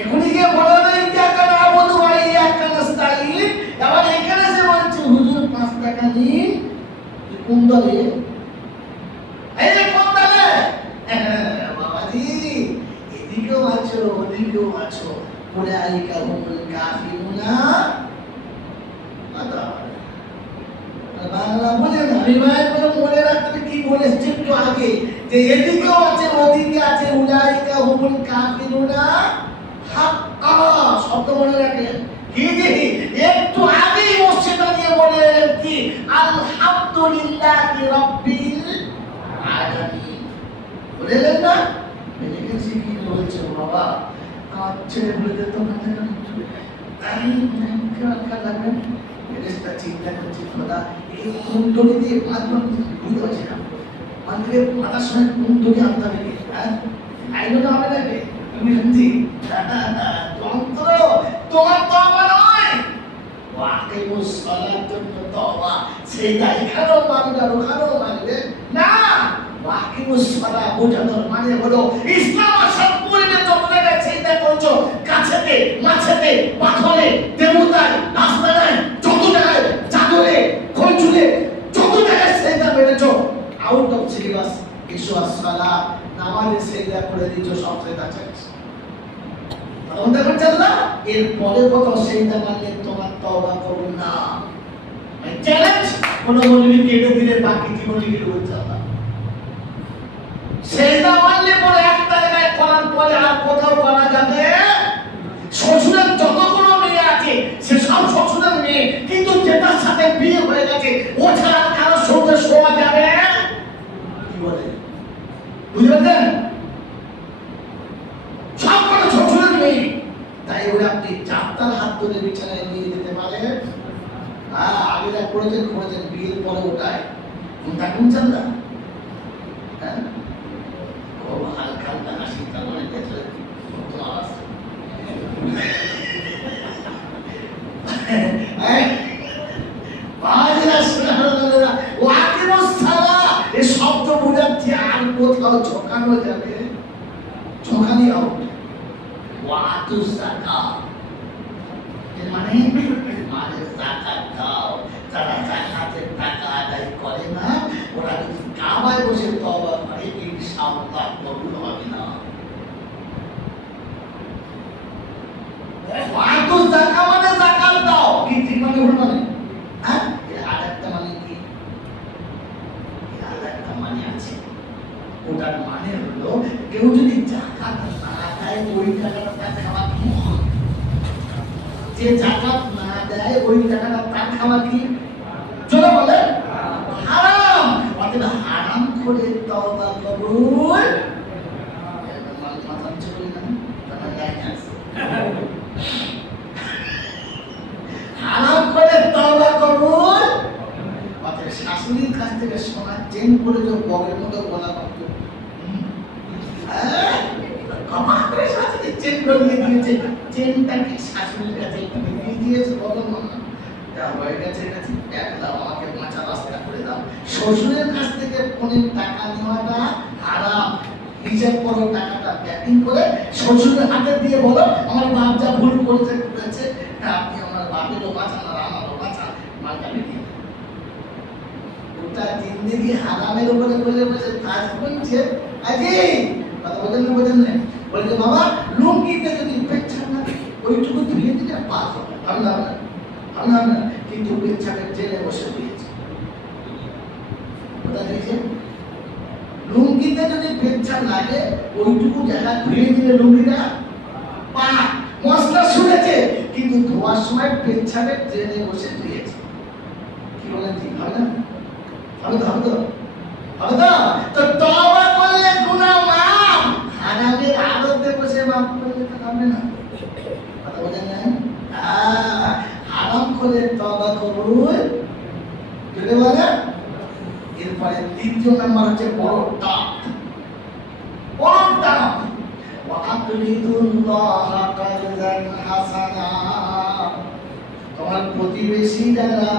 এখনই গিয়ে বলা নেই ইয়াকা নাবুদু ওয়া ইয়াকা নাস্তাঈন, আবার এখানে সে বলছে হুজুর 5 টাকা নিন, কোন দলে? এই যে কোন দলে? বাবাজি এদিকেও আছো ওদিকেও আছো, উলাইকা হুমুল কাফিরুনা। বাংলা বলে না, রিভাইভ করে মনে রাখতে কি বলেছে একটু আগে, যে এদিকেও আছে ওদিকে আছে, উলাইকা হুমুল কাফিরুনা হাক্কা, শব্দ মনে রাখেন। কি যে একটু আগে মসজিদে নিয়ে বলে কি আলহামদুলিল্লাহি রাব্বিল আলামিন বলেলেন না, দেখেছি কি বলছে বাবা, কাছে বলে তো মাথা তাই কাকা লাগবে। ফেরেশতা চিন্তা করছে খোদা এই কুণ্ডলি দিয়ে মারলাম, বুঝতে পারছি না মন্দিরে মাথার সময় কুণ্ডলি আনতে হবে, হ্যাঁ আইনো না হবে না রে, তুমি শুনছি যন্ত্র তোমার তওবা নয়, ওয়াকিমুস সালাত জন্য তওবা, সেইটা এখানেও মানবে আর ওখানেও মানবে না। ওয়াকিমুস সালাত বোঝানোর মানে হলো ইসলাম আসার পূর্বে তোমরা সেইটা করছো, কাছেতে মাছেতে পাথরে দেবতায় রাস্তায় যত জায়গায় চাদরে খঞ্জুরে যত জায়গায় সেইটা মেরেছো, আউট অফ সিলেবাস ইসু আসসালাত, নামাজে সেইটা করে দিছো, সব সেইটা চাইছে আমাদের কাছে না। এর পরে কত সেইটা মানলে তোমার তওবা করুন না, চ্যালেঞ্জ এখনো মৌলবী কেটে দিলে বাকি জীবন লিখে দেবো ইনশাআল্লাহ। সেজদা মানলে পরে একটা জায়গায় করার পরে আর কোথাও করা যাবে। শ্বশুরের যতগুলো মেয়ে আছে সে সব শ্বশুরের মেয়ে, কিন্তু যেটার সাথে বিয়ে হয়ে গেছে ও ছাড়া কারোর সঙ্গে শোয়া যাবে কি বলে, বুঝতে পারছেন? সবগুলো শ্বশুরের মেয়ে। তাই ওরা আপনি যাত্রার হাত ধরে বিছানায় নিয়ে যেতে পারে। আগে যা করেছেন বিয়ের পরে ওটাই থাকুন চান্দা। হ্যাঁ, ও হালকা হালকা হাসি, তার মানে দেখলে শব্দ বোঝাচ্ছে আর কোথাও ঝোঁকানো যাবে, ঝোঁকানি হবে। মানে যাকাত দাও, যারা যাকাতের টাকা আদায় করে না ওরা যদি কাবায় বসে তওবা করে ইনশাআল্লাহ কবুল হবে না। যাকাত মানে যাকাত দাও, কি ঠিক মানে ভুল মানে? হ্যাঁ, এর আরেকটা মানে কি? এর আরেকটা মানে আছে। ওটার মানে হলো কেউ যদি যাকাত না দেয় ওই টাকাটা তার খাওয়া কি? যে যাকাত না দেয় ওই টাকাটা তার খাওয়া কি? চলো বলে হারাম। অতএব হারাম করে তওবা কবুল মাথা নিচু করে না, তাহলে লাইন আছে। হারাম করে তওবা কবুল। অতএব শাশুড়ির কাছ থেকে সোনার চেন করে যে বগের মতো গলা পাবো, কমা করে শাশুড়ি চেন করে দিয়েছে, চেনটাকে শাশুড়ির কাছে একটু দিয়ে দিয়েছে, বলো মামা যা হয়ে গেছে গেছে, একদম আমাকে বাঁচা রাস্তা করে দাও। শ্বশুরের কাছ থেকে ফোনের টাকা নেওয়াটা হারাম। হিসাব করো, টাকাটা ব্যাটিং করে শ্বশুরের হাতে দিয়ে বলো আমার বাপ যা ভুল করেছে আপনি আমার বাপেরও বাঁচান আর আমারও বাঁচান, মালটা নিয়ে ওটা জিন্দেগি হারামের উপরে বলে বসে কাজ করছে। আজি কথা বোঝেন না বলছে বাবা লুঙ্গিতে যদি পেচ্ছাপ না ওইটুকু ধুয়ে দিলে পাস হবে, ভাবলাম না কিন্তু পেচ্ছাপের জেলে বসে দিয়েছে। ওটা দেখেছেন, লুঙ্গিতে যদি পেচ্ছাপ লাগে ওইটুকু জায়গা ধুয়ে দিলে লুঙ্গিটা পাক। মশলা শুনেছে কিন্তু ধোয়ার সময় পেচ্ছাপের জেলে বসে দিয়েছে। কি বলেন ঠিক হবে না? হবে তো তো তওবা করলে গুনাহ মাফ, হারামের আদতে বসে মাফ করলে তো হবে না। কথা বোঝেন না? হারাম করে তওবা কবুল যদি বলে। এরপরে তৃতীয় নাম্বার হচ্ছে বড়টা ওয়াআকরিদুল্লাহ কারযান হাসানা। তোমার প্রতিবেশী যারা,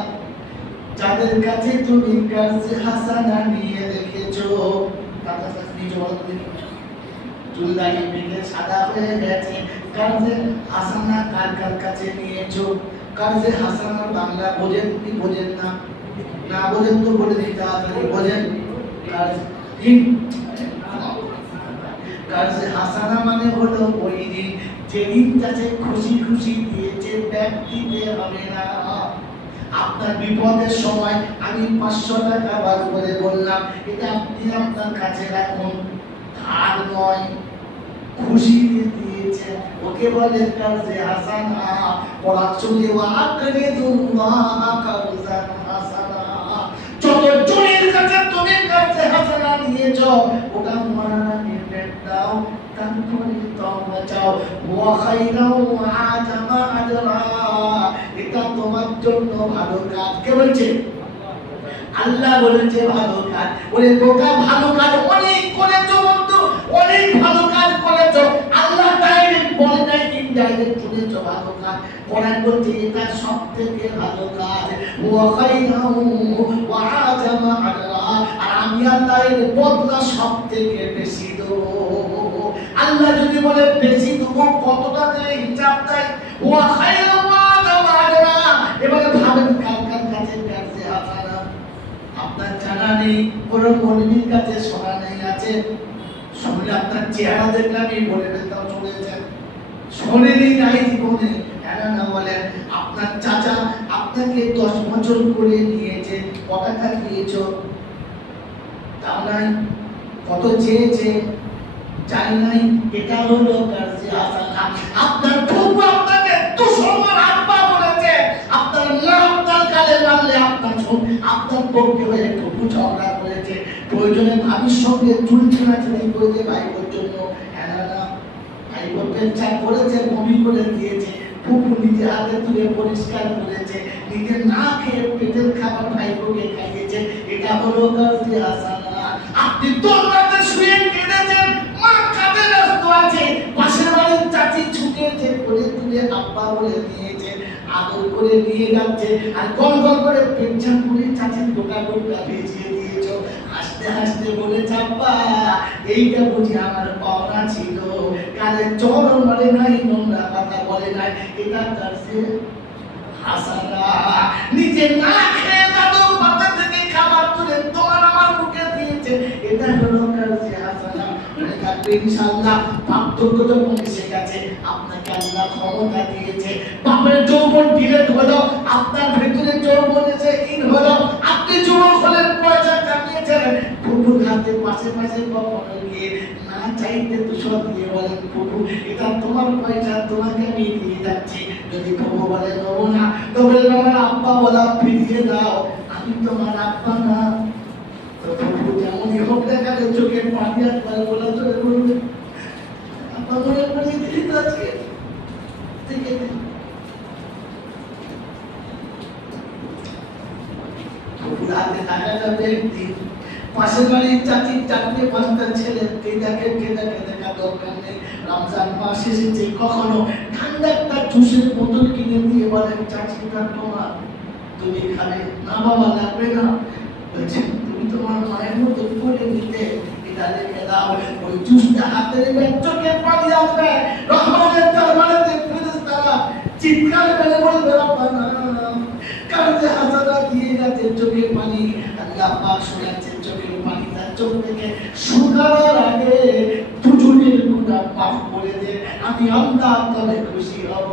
যাদের কাছে তুমি কারজে হাসানা নিয়ে রেখেছো, তাদের কাছে নিয়ে চুল দাড়ি পেকে সাদা হয়ে গেছে, কারজে হাসানা কার কাছে নিয়েছো? কারজে হাসানা বাংলা বোঝেন কি বোঝেন না? না বোঝেন তো বলে দিতে হবে, বোঝেন? কারজে হাসানা মানে হলো ওই দিন যেদিন কাছে খুশি খুশি দিয়েছে ব্যক্তিতে হবে না। আপনার বিপদের সময় আমি 500 টাকা বার করে বললাম এটা আপনি আপনার কাছে রাখুন, ধার নয়, খুশি দিয়েছে, ওকে বলে কারজে হাসানা। পড়াচ্ছলে ওয়াআকরিদুল্লাহ কারজান হাসানা। যত জনের কাছে তুমি কারজে হাসানা নিয়েছো ওটা মানাকে দাও, তারপরে তওবা চাও। ওয়া খায়রাও ওয়া আজামা আজরা, এটা তোমার জন্য ভালো কাজ। কে বলছে? আল্লাহ বলেছে ভালো কাজ। ওরে বোকা, ভালো কাজ অনেক করেছো বন্ধু, অনেক ভালো কাজ করেছো। আল্লাহ ডাইরেক্ট বলে নাই, ইনডাইরেক্ট শুনেছো ভালো কাজ। কোরআন বলছে এটা সবথেকে ভালো কাজ। ওয়া খায়রাও ওয়া আজামা আজরা, আর আমি আল্লাহ এর বদলা সবথেকে বেশি দেব। আল্লাহ যদি বলে বেশি দেবো, কতটা দেয় হিসাব দেয়। ওয়া খায়রাও ওয়া আজামা আজরা। এবারে ভাবেন কার কাছে কাছে হাসানা আপনার জানা নেই, কোন মৌলবীর কাছে শোনা নেই আছে। শুনলে আপনার চেহারা দেখলাম এই বলে তাও চলেছেন, শোনেনি নাই জীবনে, না বলেন আপনার চাচা আপনাকে 10 বছর করে নিয়েছে, কত টাকা দিয়েছো? তাও নাই। কত চেয়েছে? চাই নাই। এটা হলো কাজী হাসানা। আপনার ফুফু আপনাকে দুশোবার আব্বা বলেছে, আপনার মা আপনার গালে মারলে আপনার পক্ষে হয়ে ফুফু ঝগড়া করেছে, প্রয়োজনে ভাবির সঙ্গে চুল ছেঁড়াছেড়ি করেছে ভাইপোর জন্য। হ্যাঁ না, ভাইপো পেচ্ছাপ করেছে, বমি করে দিয়েছে, ফুফু নিজে হাতে তুলে পরিষ্কার করেছে, নিজে না খেয়ে পেটের খাবার ভাইপোকে খাইয়েছে। এটা হলো কাজী হাসানা। আপনি দোলনাতে শুয়ে কেঁদেছেন, মা কাঁদে ব্যস্ত আছে, পাশের বাড়ির চাচি ছুটেছে, করে তুলে আব্বা বলে নিয়েছে, আদর করে নিয়ে যাচ্ছে, আর গল গল করে পেচ্ছাপ করে চাচির গোটা গোটা ভেজিয়ে দিয়েছো। হাসতে হাসতে বলে আব্বা এইটা বুঝি আমার পাওনা ছিল, কালে চর মারে নাই, নোংরা কথা বলে নাই। এটা কাজী হাসানা। নিজে না খেয়ে দাদু পাতা থেকে খাবার তুলে তোমার আমার মুখে দিয়েছে। এটা হলো কাজী হাসানা। মনে থাকবে ইনশাআল্লাহ, পার্থক্য যখন এসে গেছে, আপনাকে আল্লাহ ক্ষমতা দিয়েছে, বাপের যৌবন ঢিলে হলো, আপনার ভেতরে যৌবন এসে ইন হলো, আপনি যুবক হলেন, পয়সা কামিয়েছেন, ফুফুর হাতে পাশে পাশে কখনো গিয়ে না চাইতে দুশো দিয়ে বলেন ফুফু এটা তোমার পয়সা, তোমাকে আমি দিয়ে যাচ্ছি। যদি ফুফু বলে নেবো না, তবে আমার আব্বা বলা ফিরিয়ে দাও, আমি তোমার আব্বা না। তো ফুফু যেমনই হোক দেখা যায় চোখের পানি একবার বলা চলে বলবে আব্বা মনে পড়িয়ে দিলি তো আজকে থেকে ফুফুর হাতে টাকা যাবে একদিন, পাশের বাড়ির চাচির 4-5টা ছেলে খেতে দেখা দরকার নেই, রমজান মাস এসেছে, কখনো ঠান্ডা একটা জুসের বোতল কিনে দিয়ে বলেন চাচিটা তোমার, তুমি খাবে না? বাবা লাগবে না। বলছেন তুমি তোমার মায়ের মতো করে নিতে, এটা রেখে দাও। ওই জুসটা হাতে নেবে, চোখে পানি আসবে, রহমানের দরবারেতে ফেরেশতারা চিৎকার করে বলবে রব্বানা। কাজী হাসানা দিয়ে গেছে চোখে পানি, আল্লাহ পাক শোনাচ্ছেন চোখের পানি তার চোখ থেকে শুকানোর আগে দুজনের গুনাহ মাফ করে দে, আমি আল্লাহ তবে খুশি হব।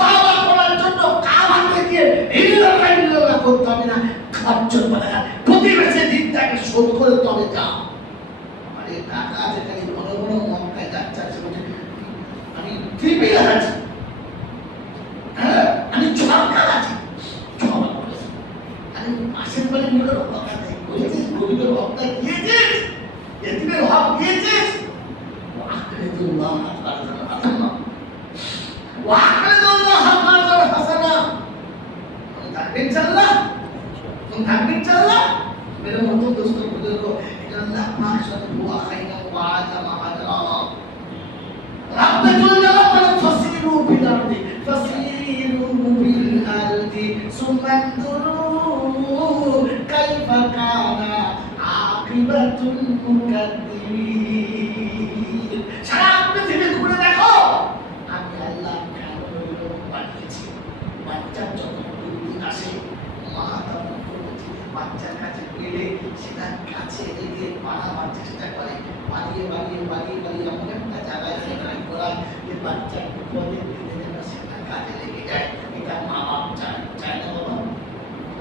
বাবা করার জন্য কাবাতে গিয়ে ইল্লাল্লাহ করতে হবে না, খরচ করে না, প্রতিবেশী দিনটাকে শোধ করে তবে যাও। আরে টাকা আছে খালি বড় বড় মক্কায় যাচ্ছে, আমি ত্রিপিল আছি, হ্যাঁ আমি সরকার আছি, আমি মাসের পরে নিজের হক আদায় করেছিস, গরিবের হকটা দিয়েছিস, এতিমের হক দিয়েছিস। ওয়াকরিদুল্লাহ হাসানা, ওয়াকরিদুল্লাহ হাসানা। থাকবে ইনশাআল্লাহ, থাকবে ইনশাআল্লাহ। মেরে মতো দোস্ত বুজুর্গ, এটা আল্লাহ পাক সুবহানাহু ওয়া তাআলা ওয়াদা মাআদা রাব্বুল জালাল ফাসিরু ফিল আরদি, ফাসিরু ফিল আরদি সুম্মা আনজুরু কাইফা কানা আকিবাতুল মুকাদ্দিমিন। সারা পৃথিবী ঘুরে দেখো, আমি আল্লাহ কেন বানিয়েছি। বাচ্চা যখন বুদ্ধি আসে, মা তখন বাচ্চার কাছে পেলে সেটা কাছে রেখে বাড়াবার চেষ্টা করে, বাড়িয়ে বাড়িয়ে বাড়িয়ে বাড়িয়ে এমন একটা জায়গায় সেখানে করায় যে বাচ্চার বিপদে সেটা কাজে লেগে যায়। এটা মা বাপ চায়, চায় না বাবা?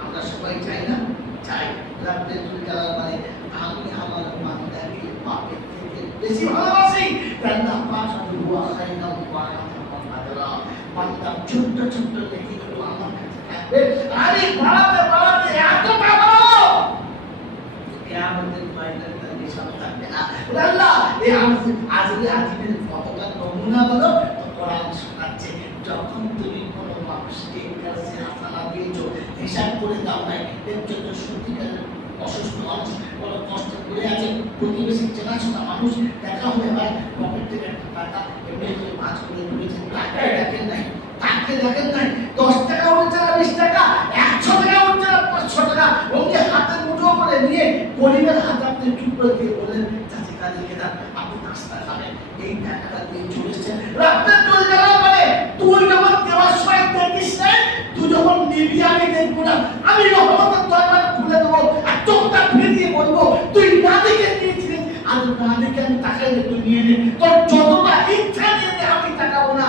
আমরা সবাই চাই না? চাই। রাব্বুল জালাল মানে আমি আমার বান্দাকে বাপের থেকে বেশি ভালোবাসি। আল্লাহ পাক সুবহানাহু ওয়া তাআলা বান্দা ছোট্ট ছোট্ট নেকিগুলো আমার কাছে থাকবে, আরে বাড়াতে বাড়াতে এতটা বড় কিয়ামতের ময়দানে নিশান থাকবে না। আল্লাহ এই আজিমের কতটা নমুনা বলো, কোরআন শোনাচ্ছে। যখন তুমি কোনো মানুষকে কাছে হাসানা দিয়েছো, হিসাব করে দাও নাই, এর জন্য সত্যিকারের অসুস্থ মানুষ, বড় কষ্ট করে আছে, প্রতিবেশী চেনাশোনা মানুষ, দেখা হলে ভাই পকেট থেকে একটা টাকা এমনি করে ভাঁজ করে তুলেছেন, টাকা দেখেন নাই, তাকে দেখেন নাই, 10 টাকা উঠছে না 20 টাকা, 100 টাকা উঠছে না 500 টাকা, ওকে হাতের মুঠো করে নিয়ে গরিবের হাতে আপনি চুপ করে দিয়ে বললেন চাচি কাজে দাও, আপনি নাস্তা খাবেন, এই টাকাটা দিয়ে চলে এসেছেন। রাব্বুল জালাল বলে তুই যখন দেওয়ার সময় দেখিস না, তুই যখন নিবি আমি দেখবো না, আমি রহমতের দরবার খুলে দেবো আর চোখটা ফিরিয়ে বলবো তুই না দেখে দিয়েছিস, আর না দেখে আমি টাকা তুই নিয়ে নে, তোর যতটা ইচ্ছা নিয়ে নে, আমি তাকাবো না।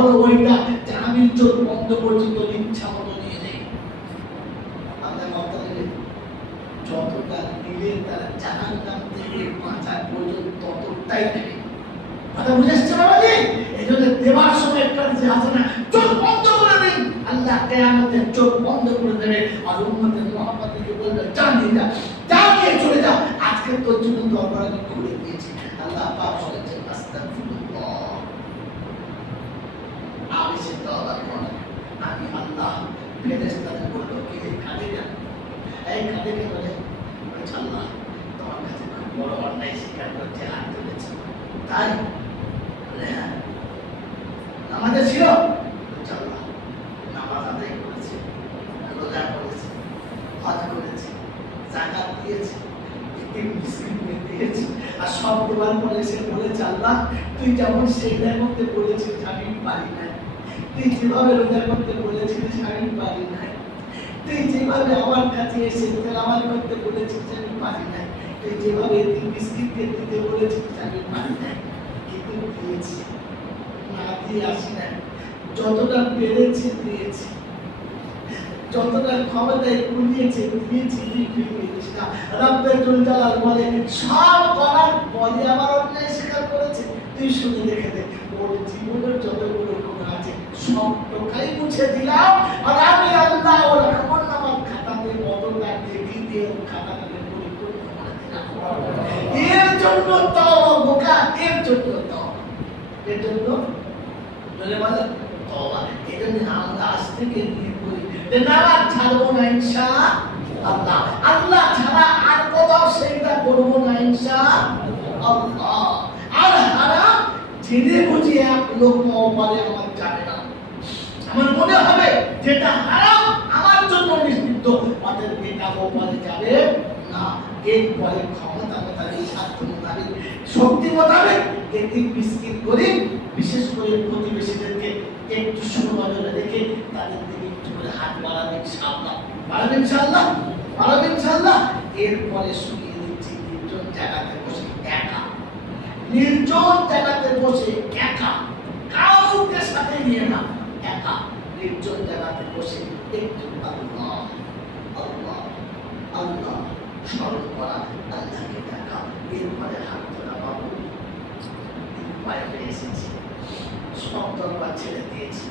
হলো ওইটা যে আমি চোখ বন্ধ করছি তো ইচ্ছা মতো নিয়ে নেই। আপনার কথা নেই, যতটা দিলে তারা জাহান্নাম থেকে বাঁচার প্রয়োজন ততটাই নেবে। কথা বুঝে আসছে বাবাজি? এই জন্য দেওয়ার সময় একটা যে আছে না, চোখ বন্ধ করে দিন, আল্লাহ কিয়ামতে চোখ বন্ধ করে দেবে আর উম্মতের মুহাম্মদকে বলবে যা নিয়ে যা, যা নিয়ে চলে যা, আজকে তোর জন্য দরবার আমি খুলে দিয়েছি। আল্লাহ পাক বলেছেন আস্তাগফিরুল্লাহ, আমি সে তওবা করি, আমি আল্লাহ ফেরেশতাদের বলবো কি কাঁদে না, এই কাঁদে কে বলে আল্লাহ তোমার কাছে খুব বড় অন্যায় স্বীকার করতে হাত তুলেছে, তাই আমাদের ছিল নামাজ আদায় করেছে, রোজা করেছে, হজ করেছে, যাকাত দিয়েছে, দিয়েছে, আর সব দেওয়ার পরে সে বলেছে আল্লাহ তুই যেমন সেজদা করতে বলেছিস আমি পারি না, তুই যেভাবে রোজা করতে বলেছিস আমি পারি না, তুই যেভাবে আমার কাছে এসে তেলাওয়াত করতে বলেছিস আমি পারি না, তুই যেভাবে বিস্কিট দিতে বলেছিস আমি পারি না, কিন্তু দিয়েছি, না দিয়ে আসি না, যতটা পেরেছি দিয়েছি, যতটা ক্ষমতায় কুলিয়েছে দিয়েছি, দিয়েছিস না। রব্বে জুল জালাল বলে সব করার পরে আমার অন্যায় স্বীকার করেছে, তুই শুনে দেখে দে ওর জীবনের যতগুলো গুণ আছে সব টোকাই মুছে দিলাম, আর আমি আল্লাহ ওর আমল নামার খাতাতে কতটা দেখি দিয়ে ওর খাতাটাকে পরিপূর্ণ করে দিলাম। এর জন্য তো বোকা, এর জন্য তো, এর জন্য বলে বলে তওবা। এই জন্য আমরা আজ থেকে নিয়ে করি যে নামাজ ছাড়বো না ইনশাআল্লাহ, আল্লাহ ছাড়া আর কোথাও সেটা করবো না ইনশাআল্লাহ। আর হারাম জেনে বুঝে এক লোক পারে আমার জানে না, আমার মনে হবে যেটা হারাম আমার জন্য নিষিদ্ধ, অতএব এটা পারে যাবে না। এরপরে ক্ষমতা মোতাবেক, স্বার্থ মোতাবেক, শক্তি মোতাবেক একটি বিস্কিট করে বিশেষ করে প্রতিবেশীদেরকে একটু সুনজরে রেখে তাদের দিকে একটু করে হাত বাড়াবে ইনশাআল্লাহ, বাড়াবে ইনশাআল্লাহ, বাড়াবে ইনশাআল্লাহ। এরপরে শুনিয়ে দিচ্ছি নির্জন জায়গাতে বসে একা, নির্জন জায়গাতে বসে একা, কাউকে সাথে নিয়ে না, একা নির্জন জায়গাতে বসে একটু আল্লাহ আল্লাহ আল্লাহ স্মরণ করা, আল্লাহকে দেখা, এরপরে হাত ধরা বাবু পায়ে এসেছি, সব দরবার ছেড়ে দিয়েছি,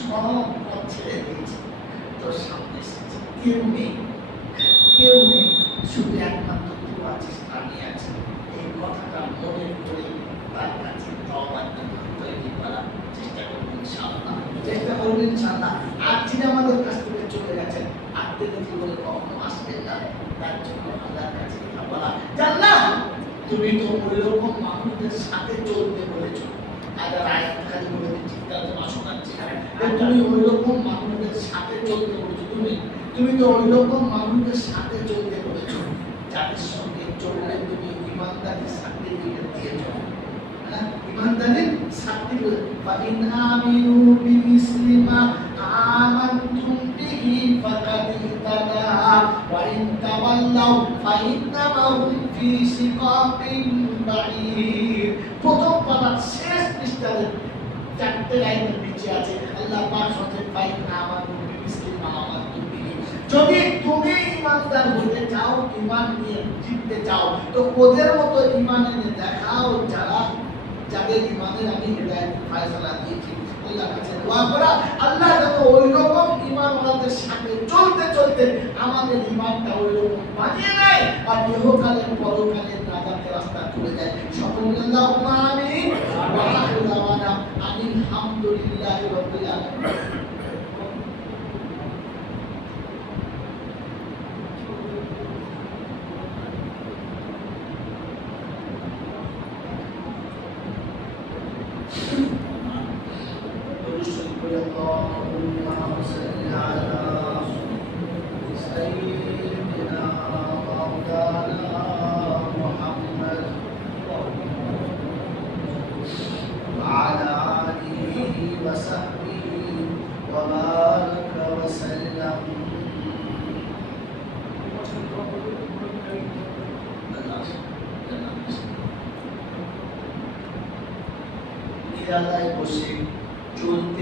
সব পথ ছেড়ে দিয়েছি, তোর সামনে এসেছি, কেউ নেই, কেউ নেই, শুধু একমাত্র তুই আছিস, আমি আছি, এই কথাটা মনে করে তার কাছে তওবার জন্য তৈরি করার চেষ্টা করবো ইনশাআল্লাহ, চেষ্টা করবো ইনশাআল্লাহ। আর যিনি আমাদের কাছ থেকে চলে গেছেন আত্মীয় জীবনে কখনো আসবেন না, তার জন্য আল্লাহর কাছে এটা বলা জান্নাহ তুমি তো ওই রকম মানুষদের সাথে চলতে বলেছো, আবার আয়াত খালি বলে দিচ্ছি তার জন্য শোনাচ্ছি, তুমি ওই রকম মানুষদের সাথে চলতে বলেছো, তুমি তো ওই রকম মানুষদের সাথে চলতে বলেছো যাদের সঙ্গে চললে তুমি ইমানদারির সার্টিফিকেট দিয়েছো, ইমানদারির সার্টিফিকেট ফাইন আমিনু বিমিসলিমা আমানতুম বিহি ফাকাদ ইহতাদা ওয়া ইন তাওয়াল্লাউ ফাইন্নামা হুম ফি শিকাকিন বাঈদ। প্রথম পাতার শেষ পৃষ্ঠার চারটে লাইনের নিচে আছে আল্লাহ পাক বলেন ফাইন আমানু বিমিসলিমা আমানতুম বিহি, যদি তুমি ইমানদার হতে চাও, ঈমান নিয়ে জিততে চাও, তো ওদের মতো ঈমান এনে দেখাও যাদের ঈমানের আমি হিদায়াত ফয়সালা দিয়েছি। আল্লাহর কাছে দোয়া করা আল্লাহ যেন ওই রকম ঈমান ওনাদের সাথে চলতে চলতে আমাদের ঈমানটা ওই রকম বানিয়ে নেয় আর ইহকালের পরকালের নাজাতের রাস্তা খুলে দেয়। সকলে আল্লাহুম্মা আমিন ওয়া আখিরু দাওয়ানা আলহামদুলিল্লাহি রাব্বিল আলামিন। বসে চলতে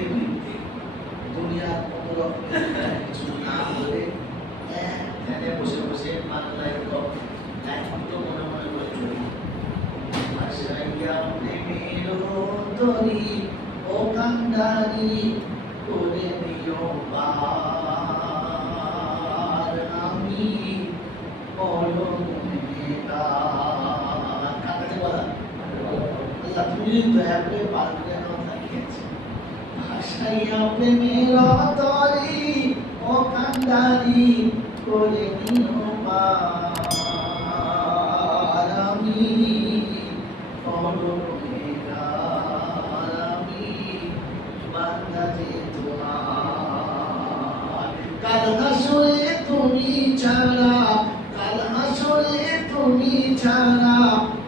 কিছু না বলে ধ্যানে বসে বসে বাংলায় তো মনে মনে করে চলি। আশাইয়া প্রেমের তরি ও কান্দারি করে দিও পার, আমি বড় গুনেগার। কাছে বলা আল্লাহ তুমি দয়া করে পার করে নাও থাকিয়েছে। আশাইয়া প্রেমের তরি ও কান্দারি করে দিও পার, আমি বড় গুনেগার, আমি বান্দা যে তোমার। কাল হাসরে তুমি ছাড়া, কাল হাসরে তুমি ছাড়া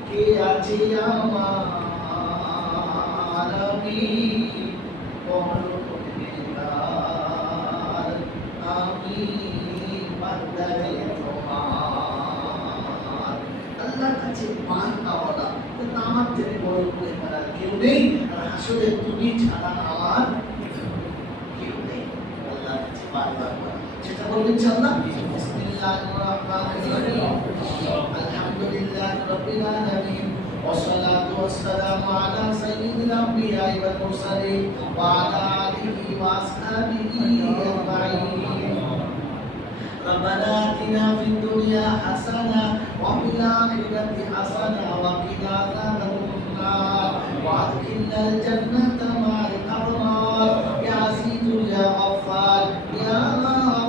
কে আছে আমার, আমি বড় গুনেগার, আমি বান্দা যে তোমার। আল্লাহর কাছে মান পাওয়া আমার থেকে বড় গুনেগার আর কেউ নেই, আর হাসরে তুমি ছাড়া আমার কেউ নেই। আল্লাহর কাছে বারবার সেটা বলবেন ইনশাআল্লাহ। বিসমিল্লাহির রাহমানির রহিম, আলহামদুলিল্লাহি রাব্বিল আলামিন, ওয়াসসালাতু ওয়াসসালামু আলা সাইয়্যিদিল আমবিয়া'i ওয়াল মুরসালিন ওয়া আলা আলিহি ওয়া আসহাবিহি আজমাইন। ربنا آتنا في الدنيا حسنة وفي الآخرة حسنة وقنا عذاب النار وأدخلنا الجنة مع الأبرار يا عزيز يا غفار يا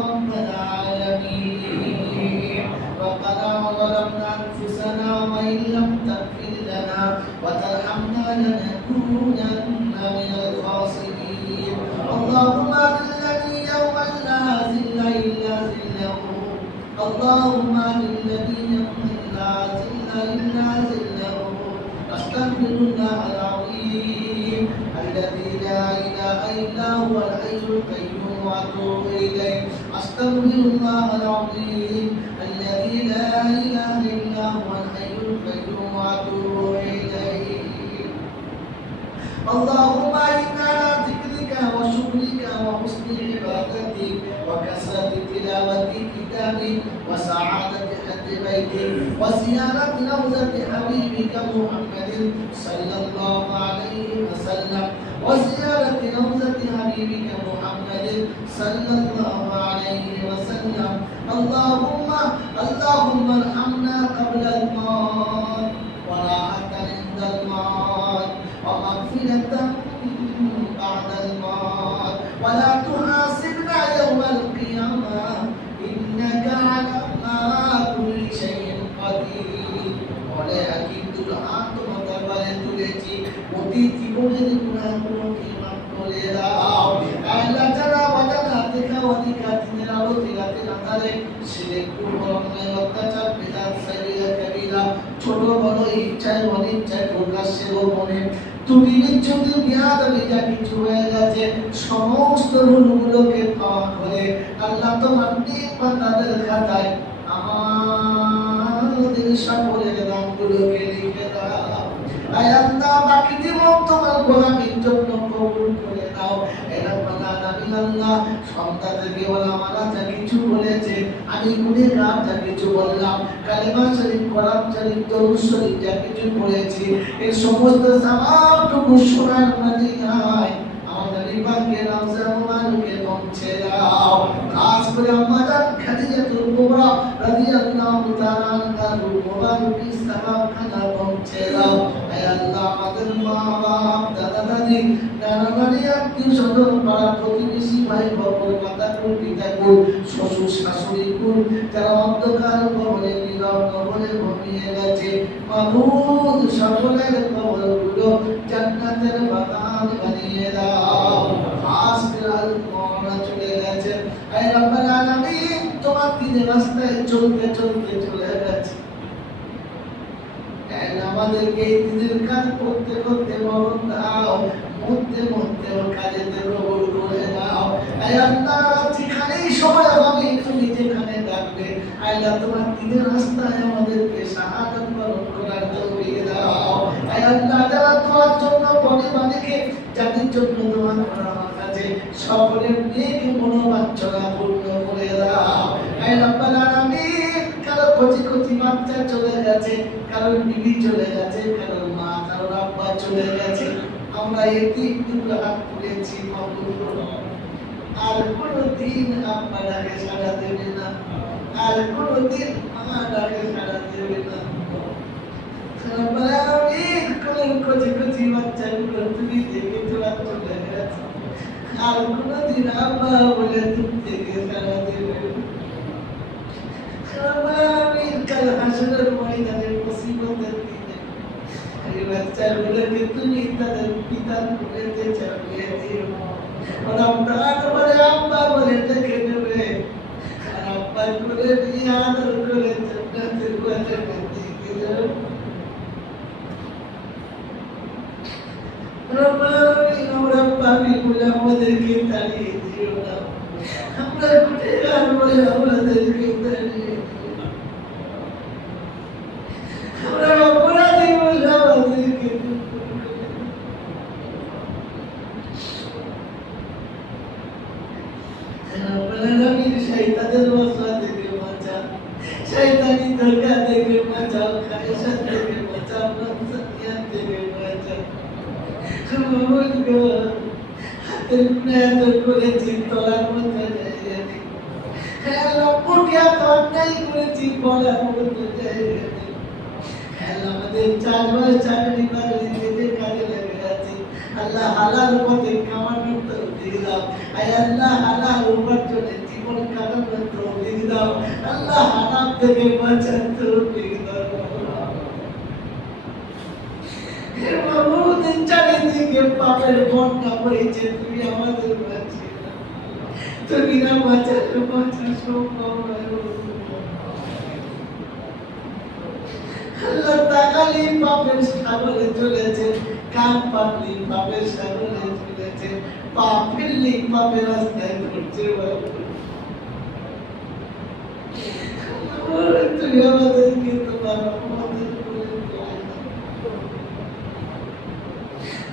رب العالمين. ربنا ظلمنا أنفسنا وإن لم تغفر لنا وترحمنا لنكونن من الخاسرين. اللهم أذلني يوما لا ذل إلا ذله، اللهم أذلني يوما لا ذل إلا ذله. أستغفر الله العظيم الذي لا إله إلا هو الحي القيوم وأتوب إليه. أستغفر الله العظيم الذي لا إله إلا هو الحي القيوم وأتوب إليه. اللهم إنا على ذكرك وشكرك وحسن عبادتك وكثرة تلاوة كتابك وسعادة حج بيتك وزيارة روضة حبيبك محمد صلى الله عليه وسلم وزيارة روضة حبيبك محمد صلى الله عليه وسلم. اللهم ارحمنا قبل الموت وراحة عند الموت ومغفرة بعد الموت ولا تحاسبنا يوم القيامة إنك على كل شيء قدير. বলে কিন্তু আত্মমতাবারে তুলেছি অতি জীবনের গুনাহগুলোকে মাফ করে দাও। আল্লাহ যারা বাজানা দেখা অধিকার দিনের আলো দিলাতে নাতারে শিরক কুফর অন্যায় অত্যাচার বিদাত সাইরা কবিরা ছোট বড় ইচ্ছায় অনিচ্ছায় প্রকাশ্যে গোপনে তুমি নিশ্চয়ই বিয়াদবি যা কিছু হয়ে গেছে সমস্ত ভুলগুলোকে ক্ষমা করে আল্লাহ তোমার নিকট তাদের খাতায় আমাদের সকলের নামগুলোকে লিখে দাও। আয় আল্লাহ বাকি জীবন তোমার গোলামীর জন্য কবুল করে দাও। এ রব্বানা আলামিন আল্লাহ সন্তানদেরকে ওলামারা যা কিছু বলেছে আমি গুনাহগার যা কিছু বললাম কালেমা শরীফ কোরআন শরীফ দরুদ শরীফ যা কিছু পড়েছি এই সমস্ত সওয়াবটুকু শোনার মদিনায় আমাদের ইবাদকে রওজা মুবারকে পৌঁছে দাও। খাস করে আমাদের খাদিজাতুল কুবরা রাদিয়াল্লাহু তাআলা আনহার মুবারকি সাহাবাখানা পৌঁছে দাও। হে আল্লাহ আমাদের মা বাপ দাদা দাদি নানা নানি আত্মীয় স্বজন পাড়া প্রতিবেশী ভাই বোন মাতা কুল পিতা কুল শ্বশুর শাশুড়ি কুল যারা অন্ধকার কবরে নীরব কবরে ঘুমিয়ে গেছে মাবুদ সকলের কবরগুলো জান্নাতের বাগান বানিয়ে দাও। খাস করে আল-কোরআন চলে গেছে হে রব্বুল আলামিন তোমার দিনের রাস্তায় চলতে চলতে চলে গেছে আমাদেরকে এই দিনের কাজ করতে করতে মরণ দাও মরতে মরতে ওর কাজেতে কবুল করে দাও। হে আল্লাহ যেখানেই সময় হবে তুমি যেখানে ডাকবে আল্লাহ তোমার দিনের রাস্তায় আমাদেরকে শাহাদাত বরণ করার তৌফিক দাও। হে আল্লাহ যারা তোমার জন্য বনে বানিকে যাদের জন্য দোয়া করা আমার কাছে সকলের নেক মনোবাঞ্ছনা পূর্ণ করে দাও। হে রব্বাল আলামিন, কারো কচি কচি বাচ্চা চলে গেছে, কারো বিবি চলে গেছে, কারো মা কারো আব্বা চলে গেছে, আমরা এতিম দুটো হাত তুলেছি কবুল করো। আর কোনদিন আপনাকে সাড়া দেবে না, আর কোনদিন আমাকে সাড়া দেবে না। রব্বাল আলামিন, কোন কচি কচি বাচ্চাগুলো তুমি দেখেছো আর চলে গেছে, আর কোনদিন আব্বা বলে তুমি থেকে সাড়া দেবে না। রব্বাল আলামিন, কাল হাসরের ময়দানে মুসিবতের দিনে এই বাচ্চাগুলোকে তুমি তাদের পিতার কোলেতে চাপিয়ে দিও। ওরা প্রাণ ভরে আব্বা বলে ডেকে নেবে, আর আব্বার কোলে নিয়ে আদর করে জান্নাতের বাগানে নিয়ে যাবে। রব্বাল আলামিন, আমরা পাপী বলে আমাদেরকে তাড়িয়ে দিও না, আমরা গুনাহগার বলে আমাদেরকে তাড়িয়ে দিও না, আমরা অপরাধী বলে আমাদেরকে শয়তানের ওয়াসওয়াসা থেকে বাঁচাও, শয়তানি ধোঁকা থেকে বাঁচাও, খায়সাত থেকে বাঁচাও, নফসানিয়াত থেকে বাঁচাও। মাবুদ গো, হাতের গুনাহ এত করেছি, তোলার মতো জায়গা নেই। হে আল্লাহ, মুখে এত অন্যায় করেছি, বলার মতো জায়গা নেই। হে আল্লাহ, আমাদের 4 মাস চাকরি বাকরি যেতে কাজে লেগে আছি, আল্লাহ হালাল পথে কামানোর তৌফিক দাও। আয় আল্লাহ, হালাল উপার্জনে জীবন কাটানোর তৌফিক দাও। আল্লাহ, হারাম থেকে বাঁচার তৌফিক দাও। হে মাবুদ, চারিদিকে পাপের বন্যা বইছে, তুমি আমাদের বাঁচিয়ে দাও। তুমি না বাঁচালে বাঁচা সম্ভব নয়। আল্লাহ, তাকালি পাপের সাগরে চলেছে, কান পাতলি পাপের সাগরে চলেছে, পা ফেললি পাপের রাস্তায় ঘুরছে। তুই আমাদেরকে তোমার রহমতের করে দাও।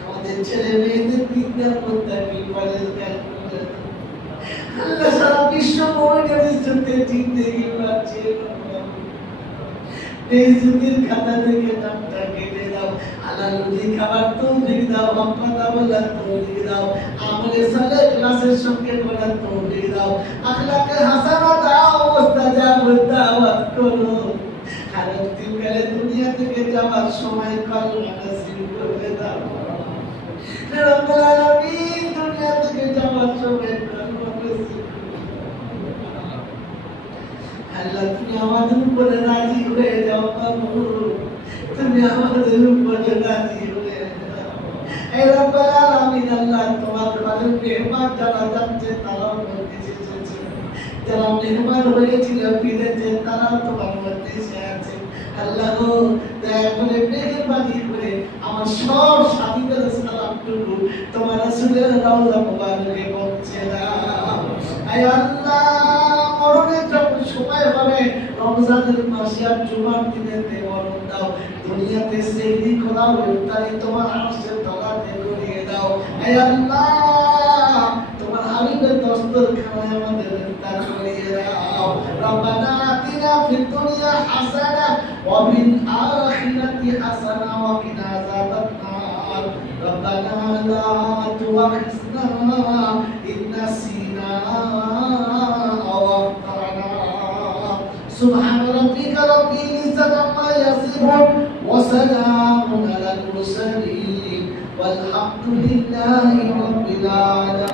আমাদের ছেলে মেয়েদের বিদ্যা প্রত্যাগী পরেজগার করে দাও। আল্লাহ, সারা বিশ্ব মোমেনের ইজ্জতে জিন্দেগি বাঁচিয়ে দাও। এই যুগের খাতা থেকে নামটা কেটে দাও। হালাল রুজি খাবার তৌফিক দাও, হক কথা বলার তৌফিক দাও, আমলে সালেহ ইখলাসের সঙ্গে করার তৌফিক দাও, আখলাকে হাসানা দাও, মুস্তাজাব দাওয়াত করো। খারাপ দিনকালে দুনিয়া থেকে যাওয়ার সময় কলমা নসিব করে দাও। রব্বুল আলামিন, দুনিয়া থেকে যাওয়ার সময় কলমা নসিব করে দাও। আল্লাহ, তুমি আমাদের উপরে রাজি হয়ে যাও মাবুদ, তুমি আমাদের উপরে রাজি হয়ে যাও। হে রব্বুল আলামিন, আল্লাহ, তোমার ঘরের মেহমান যারা যাচ্ছে তারাও মজলিসে এসেছে, যারা মেহমান হয়েছিল ফিরেছে তারাও তোমার মজলিসে আছে। আল্লাহ গো, দয়া করে মেহেরবানি করে আমার সব সাথীদের সালামটুকু তোমার রাসূলের রওজা মুবারকে পৌঁছে দাও। হে আল্লাহ, মরণের যখন সময় হবে, রমজানের মাসে আর জুমার দিনে মরণ দাও। দুনিয়াতে সেহরি করা ইফতারি তোমার আরশের তলাতে করিয়ে দাও। হে আল্লাহ, তোমার হাবিবের দস্তরখানায় আমাদের ইফতার করিয়ে দাও। রব্বানা আতিনা ফিদ দুনিয়া হাসানা ওয়া ফিল আখিরাতি হাসানা ওয়া কিনা আযাবান নার। রব্বানা লা তুআখিযনা ইন নাসিনা আও আখতানা। সুবহান রাব্বিকা রাব্বিল ইজ্জাতি আম্মা ইয়াসিফুন ওয়া সালামুন আলাল মুরসালিন ওয়ালহামদুলিল্লাহি রাব্বিল আলামিন।